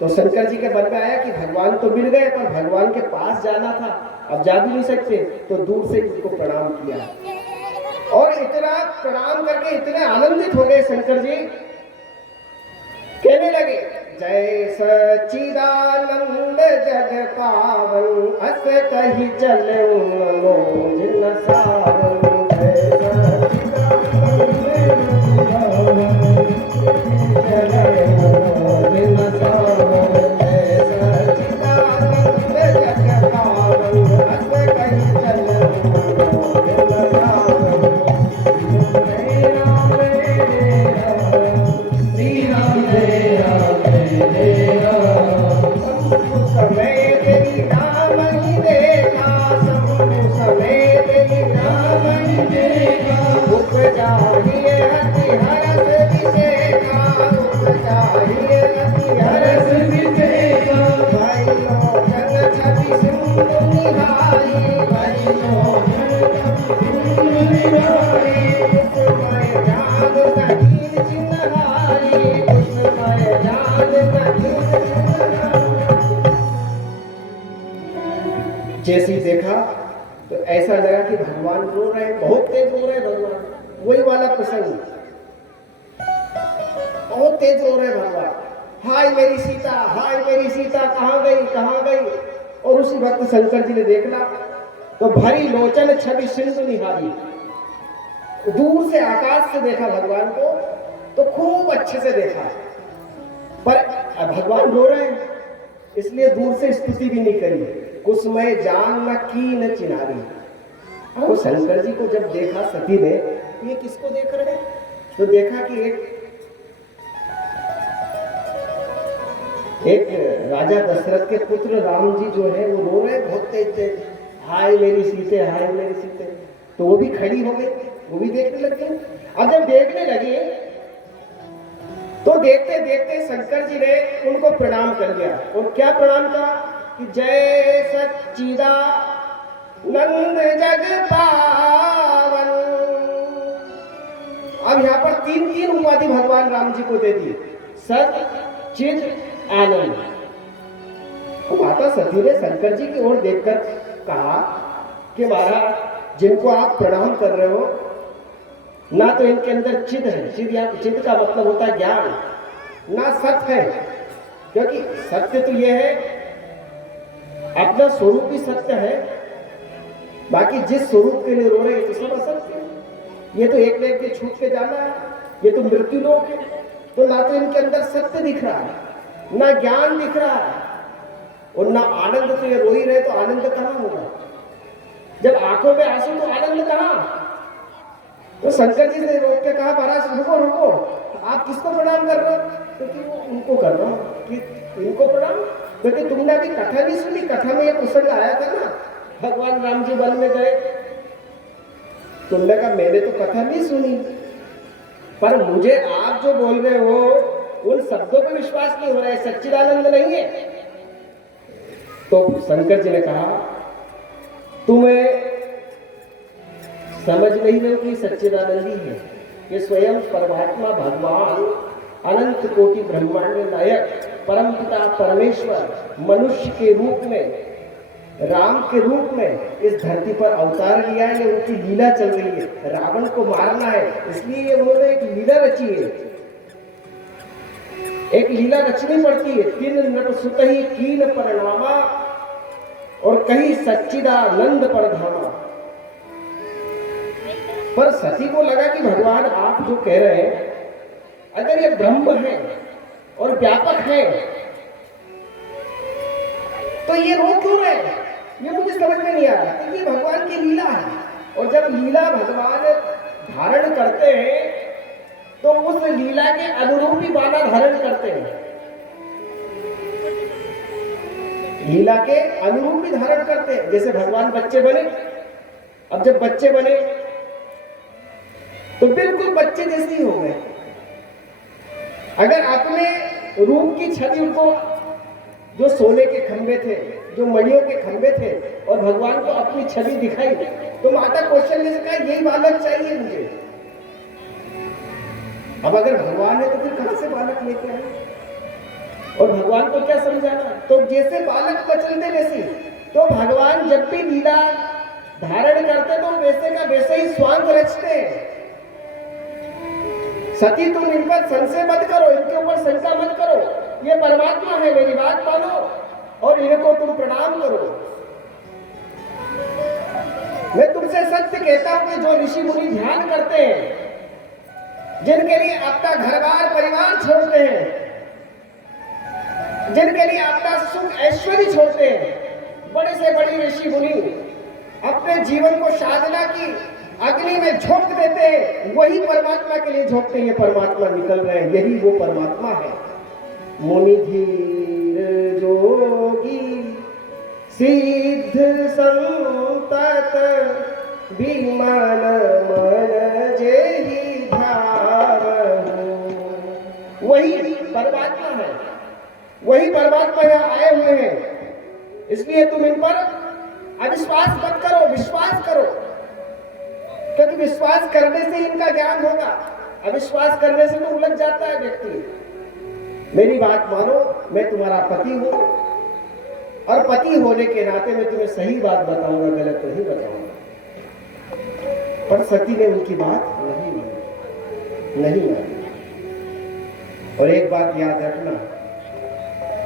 तो शंकर जी के मन में आया कि भगवान तो मिल गए, पर भगवान के पास जाना था, अब जा भी नहीं सकते, तो दूर से उनको प्रणाम किया। और इतना प्रणाम करके इतने आनंदित हो गए शंकर जी, कहने लगे जय सच्चिदानंद जग पावन, अस कही चले मनोज न सावन। जय सच्चिदानंद जग मनोज न सावन, जय सच्चिदानंद जग पावन, अस कही चले मनोज न सावन। श्री राम श्री राम जय राम जय राम। ऐसा लगा कि भगवान रो रहे हैं, बहुत तेज रो रहे हैं भगवान। वही वाला प्रसंग, बहुत तेज रो रहे हैं भगवान, हाय मेरी सीता, हाय मेरी सीता कहाँ गई, कहाँ गई। और उसी वक्त शंकर जी ने देखना तो भरी लोचन छवि सिंधु निहारी, दूर से आकाश से देखा भगवान को तो खूब अच्छे से देखा, पर भगवान रो रहे हैं इसलिए दूर से स्तुति भी नहीं करी। कुसमय जान न की न चिनारी। और शंकर जी को जब देखा सती ने, ये किसको देख रहे हैं, तो देखा कि एक राजा दशरथ के पुत्र राम जी जो है वो रो रहे बहुत तेज तेज, हाय मेरी सीते, हाय मेरी सीते। तो वो भी खड़ी हो गई, वो भी देखने लग गई। अब जब देखने लगी तो देखते देखते शंकर जी ने उनको प्रणाम कर दिया। और क्या प्रणाम करा कि जय सच्चिदा नंद जग पावन। अब यहाँ पर तीन तीन उपाधि भगवान राम जी को दे दी, सत चिद आनंद। तो माता सती ने शंकर जी की ओर देखकर कहा कि महाराज जिनको आप प्रणाम कर रहे हो ना तो इनके अंदर चिद है, चिद का मतलब होता है ज्ञान, ना सत्य है, क्योंकि सत्य तो यह है अपना स्वरूप ही सत्य है, बाकी जिस स्वरूप के लिए रो रहे हैं तो सब असत्य है। ये तो एक न एक के छूट के जाना है, ये तो मृत्यु लोक है। तो ना तो इनके अंदर सत्य दिख रहा है, ना ज्ञान दिख रहा है, और ना आनंद। तो ये रो ही रहे तो आनंद कहाँ होगा, जब आंखों में आंसू तो आनंद कहाँ। तो शंकर जी ने रोक के कहा महाराज रुको रुको, आप किसको प्रणाम कर रहे हो, क्योंकि वो उनको कर रहा हूँ कि इनको प्रणाम, क्योंकि तुमने अभी कथा नहीं सुनी। कथा में ये प्रसंग आया था ना, भगवान राम जी वन में गए, तुमने कहा मैंने तो कथा नहीं सुनी, पर मुझे आप जो बोल रहे हो उन शब्दों पर विश्वास नहीं हो रहा है, सच्चिदानंद नहीं है। तो शंकर जी ने कहा तुम्हें समझ नहीं रहे कि सच्चिदानंदी है, ये स्वयं परमात्मा भगवान अनंत कोटि ब्रह्मांड नायक परम पिता परमेश्वर मनुष्य के रूप में, राम के रूप में इस धरती पर अवतार लिया है। उनकी लीला चल रही है, रावण को मारना है, इसलिए उन्होंने एक लीला रची है, एक लीला रचनी पड़ती है। तीन नट सुत ही कीन परिणामा और कहीं सच्चिदानंद पर धामा। पर सती को लगा कि भगवान आप जो कह रहे हैं अगर ये ब्रह्म है और व्यापक है तो ये रो क्यों रहे हैं, ये मुझे समझ में नहीं आ रहा। तो ये भगवान की लीला है, और जब लीला भगवान धारण करते हैं तो उस लीला के अनुरूप ही बाला धारण करते हैं, लीला के अनुरूप ही धारण करते हैं। जैसे भगवान बच्चे बने, अब जब बच्चे बने तो बिल्कुल बच्चे जैसे ही हो गए। अगर अपने रूप की छवि उनको, जो सोने के खंभे थे, जो मणियों के खंभे थे, और भगवान को अपनी छवि दिखाई, तो माता क्वेश्चन ने कहा यही बालक चाहिए मुझे। अब अगर भगवान है तो फिर कहां से बालक लेके आए, और भगवान को क्या समझाना। तो जैसे बालक बचलते वैसे, तो भगवान जब भी लीला धारण करते तो वैसे का वैसे ही स्वांग रचते हैं। सती तुम इन पर संशय मत करो, इनके ऊपर शंका मत करो, ये परमात्मा है, मेरी बात मानो और इनको तुम प्रणाम करो। मैं तुमसे सत्य कहता हूं कि जो ऋषि मुनि ध्यान करते हैं, जिनके लिए अपना घर बार परिवार छोड़ते हैं, जिनके लिए अपना सुख ऐश्वर्य छोड़ते हैं, बड़े से बड़े ऋषि मुनि अपने जीवन को साधना की अग्नि में झोंक देते हैं, वही परमात्मा के लिए झोंकते हैं। परमात्मा निकल रहे हैं, यही वो परमात्मा है। मुनि धीर जोगी सिद्ध संतत विमल मन जेहि ध्यावहु। वही परमात्मा है, वही परमात्मा यहाँ आए हुए हैं। इसलिए तुम इन पर अविश्वास मत करो, विश्वास करो, क्योंकि विश्वास करने से इनका ज्ञान होगा, अविश्वास करने से तो उलझ जाता है व्यक्ति। मेरी बात मानो, मैं तुम्हारा पति हूं, और पति होने के नाते मैं तुम्हें सही बात बताऊंगा, गलत नहीं बताऊंगा। पर सती ने उनकी बात नहीं मानी। और एक बात याद रखना,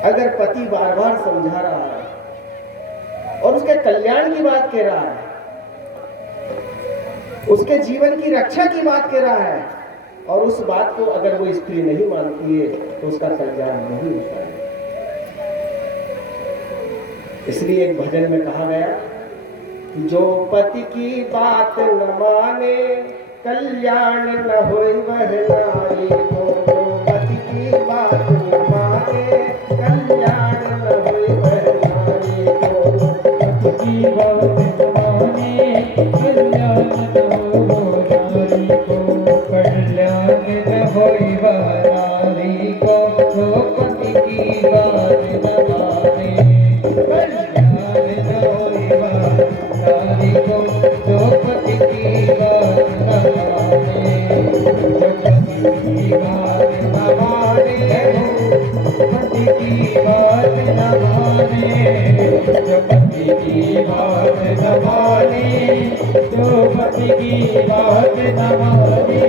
अगर पति बार बार समझा रहा है और उसके कल्याण की बात कह रहा है, उसके जीवन की रक्षा की बात कह रहा है, और उस बात को अगर वो स्त्री नहीं मानती है तो उसका कल्याण नहीं होता है। इसलिए एक भजन में कहा गया, जो पति की बात न माने कल्याण न होए वह नारी को। जो पति की बात न माने कल्याण न होए वह नारी को। पति की बात न माने कल्याण न होए नारी को। कल्याण न होए वह नारी को। जो पति की बात न माने कल्याण न होए वह नारी को। जो पति की बात न माने, जो पति की बात न माने, पति की बात न माने, जो पति की बात न माने, जो पति की बात न माने,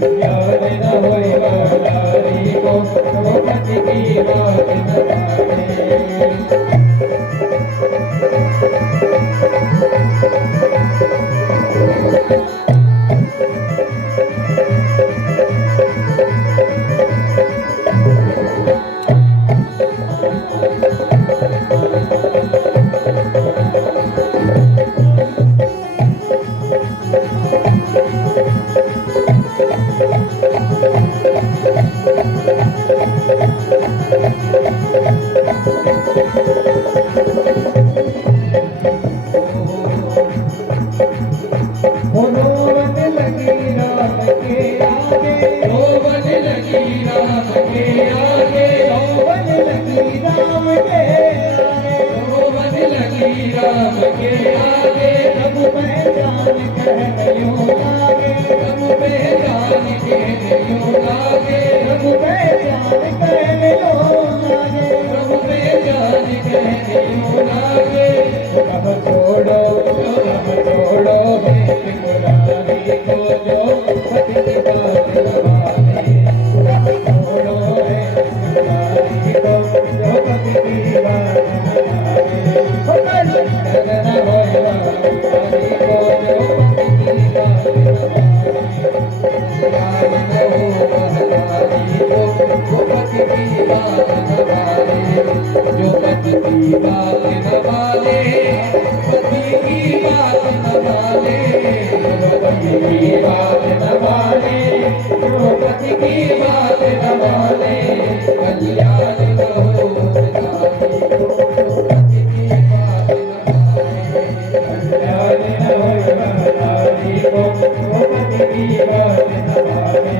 कल्याण न होए वह नारी को। जो पति की बात न माने। हो की बात न माने, पति की बात न माने, पति की बात न माने, जो पति की बात न माने, कल्याण न हो नारी को, पति की बात न माने, कल्याण न हो नारी को, पति की बात न माने।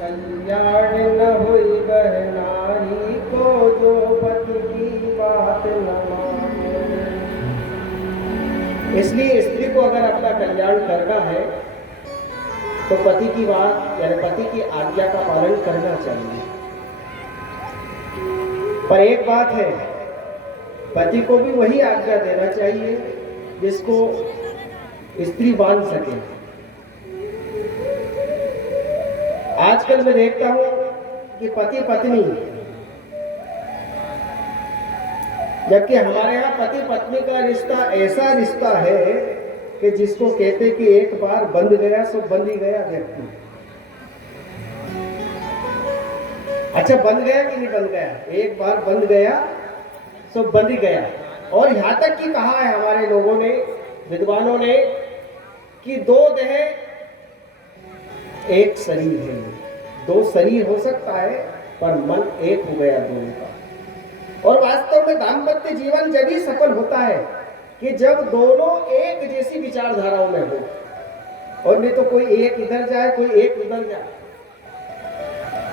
कल्याण न होई गर नारी को जो पति की बात न माने। इसलिए स्त्री को अगर अपना कल्याण करना है तो पति की बात यानी पति की आज्ञा का पालन करना चाहिए। पर एक बात है, पति को भी वही आज्ञा देना चाहिए जिसको स्त्री मान सके। आजकल मैं देखता हूं कि पति पत्नी, जबकि हमारे यहाँ पति पत्नी का रिश्ता ऐसा रिश्ता है कि जिसको कहते कि एक बार बंध गया सो बंध ही गया व्यक्ति। अच्छा, बंध गया कि नहीं बंध गया? एक बार बंध गया सो बंध ही गया। और यहां तक कि कहा है हमारे लोगों ने, विद्वानों ने, कि दो देह एक शरीर है। दो शरीर हो सकता है पर मन एक हो गया दोनों का। और वास्तव में दाम्पत्य जीवन जब ही सफल होता है कि जब दोनों एक जैसी विचारधाराओं में हो, और नहीं तो कोई एक इधर जाए कोई एक उधर जाए,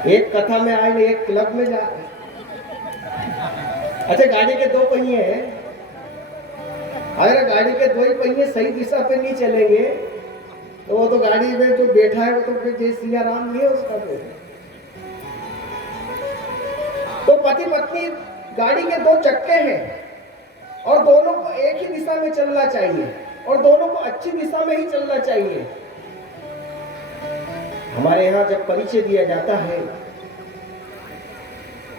एक कथा में आए एक क्लब में जाए। अच्छा, गाड़ी के दो पहिए हैं, अगर गाड़ी के दो ही पहिए सही दिशा पे नहीं चलेंगे तो वो तो गाड़ी में जो बैठा है वो तो फिर जय सिया राम नहीं है उसका। तो पति पत्नी गाड़ी के दो चक्के हैं और दोनों को एक ही दिशा में चलना चाहिए और दोनों को अच्छी दिशा में ही चलना चाहिए। हमारे यहाँ जब परिचय दिया जाता है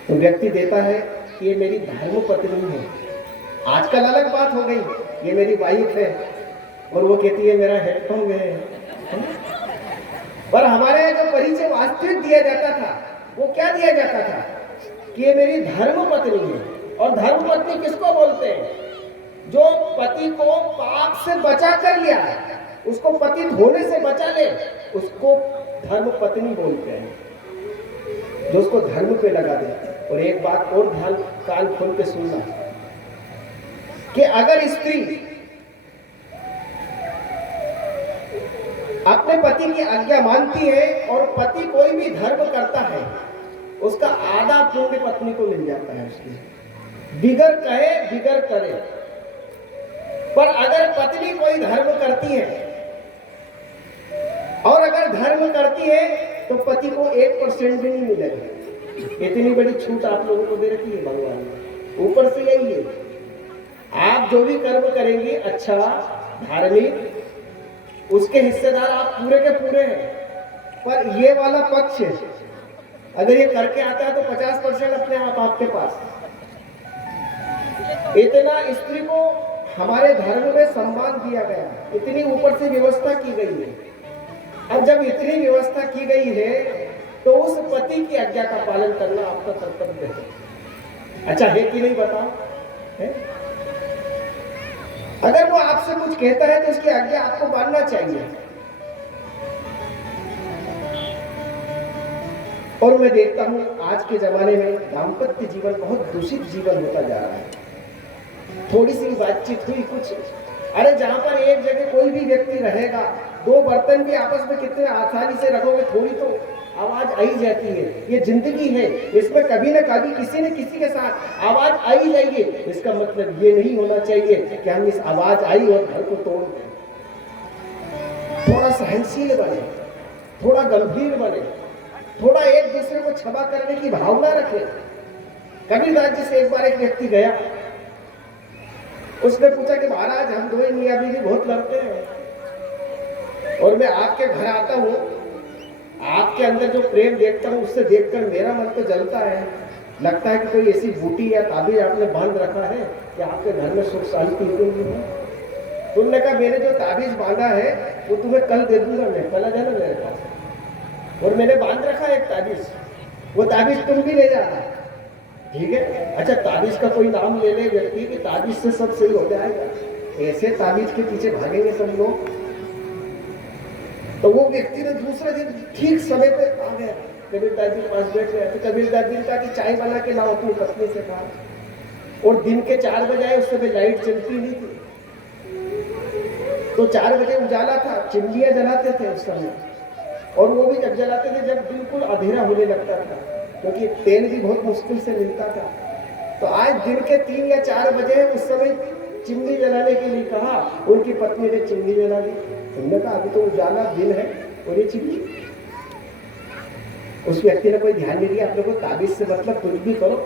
तो व्यक्ति देता है कि ये मेरी धर्म पत्नी है। आजकल अलग बात हो गई, ये मेरी वाइफ है, और वो कहती है मेरा हेडफोन है। पर हमारे यहाँ जो परिचय वास्तविक दिया जाता था वो क्या दिया जाता था कि ये मेरी धर्म पत्नी है। और धर्म पत्नी किसको बोलते हैं? जो पति को पाप से बचा कर लिया, उसको पति धोने से बचा ले, उसको धर्म पत्नी बोलते हैं, जो उसको धर्म पे लगा दे। और एक बात और ध्यान कान खोल के सुनना कि अगर स्त्री अपने पति की आज्ञा मानती है और पति कोई भी धर्म करता है, उसका आधा पुण्य पत्नी को मिल जाता है उसकी, बिगर कहे बिगर करे। पर अगर पत्नी कोई धर्म करती है और अगर धर्म करती है तो पति को 1% भी नहीं मिलेगा। इतनी बड़ी छूट आप लोगों को दे रखी है भगवान ने। ऊपर से यही है, आप जो भी कर्म करेंगे अच्छा धार्मिक, उसके हिस्सेदार आप पूरे के पूरे हैं। पर ये वाला पक्ष अगर ये करके आता है तो 50% अपने आप आपके पास। इतना स्त्री को हमारे धर्म में सम्मान दिया गया, इतनी ऊपर से व्यवस्था की गई है। अब जब इतनी व्यवस्था की गई है तो उस पति की आज्ञा का पालन करना आपका कर्तव्य है। अच्छा है कि नहीं बताओ? है? अगर वो आपसे कुछ कहता है तो उसकी आज्ञा आपको मानना चाहिए। और मैं देखता हूं आज के जमाने में दाम्पत्य जीवन बहुत दूषित जीवन होता जा रहा है। थोड़ी सी बातचीत हुई कुछ, अरे जहां पर एक जगह कोई भी व्यक्ति रहेगा, दो बर्तन भी आपस में कितने आसानी से रखोगे, थोड़ी तो आवाज आई जाती है। ये जिंदगी है, इसमें कभी न कभी किसी न किसी के साथ आवाज आई जाएगी। इसका मतलब ये नहीं होना चाहिए कि हम इस आवाज आई और घर को तोड़ दें। सहनशील बने, थोड़ा गंभीर बने, थोड़ा एक दूसरे को क्षमा करने की भावना रखे। कबीरदास जी से एक बार एक व्यक्ति गया, उसने पूछा कि महाराज हम दो ही मियां बीवी बहुत लड़ते हैं और मैं आपके घर आता हूँ, आपके अंदर जो प्रेम देखता हूँ उससे देखकर मेरा मन तो जलता है, लगता है कि कोई ऐसी बूटी या ताबीज आपने बांध रखा है कि आपके घर में सुख शांति नहीं है। तुमने कहा मैंने जो ताबीज बांधा है वो तुम्हें कल दे दूंगा, मैं कल आ जाना मेरे पास, और मैंने बांध रखा है एक ताबीज, वो ताबीज तुम भी ले जाना, ठीक है? अच्छा, ताबीज का कोई नाम ले ले व्यक्ति कि ताबीज से सब सही हो जाएगा, ऐसे ताबीज के पीछे भागेंगे सब लोग। तो वो व्यक्ति ने दूसरे दिन ठीक समय पे आ गया, कबीरदास जी के पास बैठ गया। तो कबीरदास जी ने कहा कि चाय बना के लाओ अपनी पत्नी से कहा, और दिन के 4 बजे आए, उस समय लाइट चलती नहीं थी, तो 4 बजे उजाला था, चिमनियां जलाते थे उस समय, और वो भी जब जलाते थे जब बिल्कुल अंधेरा होने लगता था, क्योंकि तेल भी बहुत मुश्किल से मिलता था। तो आज दिन के 3 या 4 बजे उस समय चिमनी जलाने के लिए कहा, उनकी पत्नी ने चिमनी जला दी। उन्होंने कहा अभी तो उजाला दिन है और ये चिमनी। उस व्यक्ति ने कोई ध्यान नहीं दिया, अपने को ताबीज से मतलब कुछ भी करो,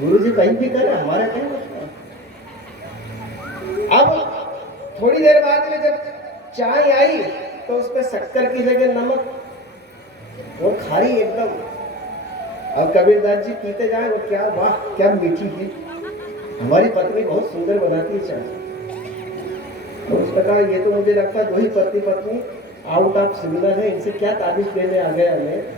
गुरु जी कहीं भी करे, हमारे कहीं मतलब। अब थोड़ी देर बाद में जब चाय आई तो उसमें शक्कर की जगह नमक, वो खारी एकदम। अब कबीरदास जी पीते जाए, वो क्या वाह क्या मीठी थी, हमारी पत्नी बहुत सुंदर बनाती है चाय। तो उसने कहा ये तो मुझे लगता है 2 ही पत्नी आउट ऑफ सिमिलर है, इनसे क्या ताबीज देने आ गया हमें।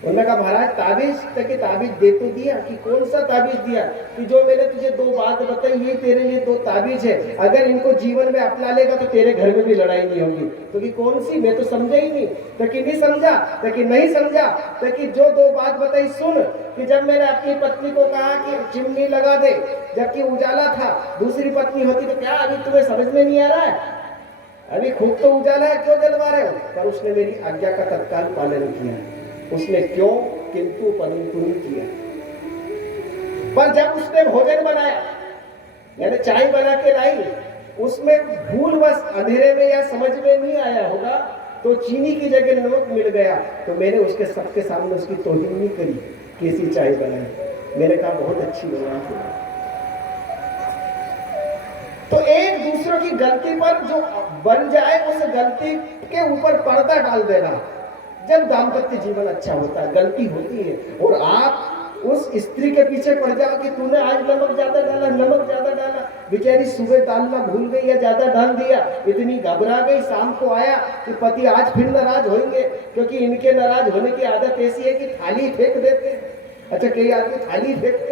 उन्होंने कहा महाराज ताबीज तक ताबीज दे तो दिया, कि कौन सा ताबीज दिया, कि जो मैंने तुझे 2 बात बताई ये तेरे लिए 2 ताबीज है, अगर इनको जीवन में अपना लेगा तो तेरे घर में भी लड़ाई नहीं होगी। तो कि कौन सी, मैं तो समझा ही नहीं। तो कि नहीं समझा, तो कि नहीं समझा, तो कि जो 2 बात बताई सुन, कि जब मैंने अपनी पत्नी को कहा कि चिमनी लगा दे जबकि उजाला था, दूसरी पत्नी होती तो क्या अभी तुम्हें समझ में नहीं आ रहा है, अभी खूब तो उजाला है, क्यों जलवा रहे हो? पर उसने मेरी आज्ञा का तत्काल पालन किया, उसने क्यों किंतु परंतु नहीं किया। पर जब उसने भोजन बनाया, यानी चाय बना के लाई, उसमें भूलवश अंधेरे में या समझ में नहीं आया होगा तो चीनी की जगह नमक मिल गया, तो मैंने उसके सबके सामने उसकी तौहीन नहीं करी, कैसी चाय बनाई, मैंने कहा बहुत अच्छी बनाई। तो एक दूसरों की गलती पर जो बन जाए उस गलती के ऊपर पर्दा डाल देना, जब दाम्पत्य जीवन अच्छा होता है। गलती होती है और आप उस स्त्री के पीछे पड़ जाओ कि तूने आज नमक ज्यादा डाला, नमक ज्यादा डाला, बेचारी सुबह डालना भूल गई या ज्यादा डाल दिया, इतनी घबरा गई, शाम को आया कि पति आज फिर नाराज होंगे, क्योंकि इनके नाराज होने की आदत ऐसी है कि थाली फेंक देते हैं। अच्छा, कई आदमी थाली फेंकते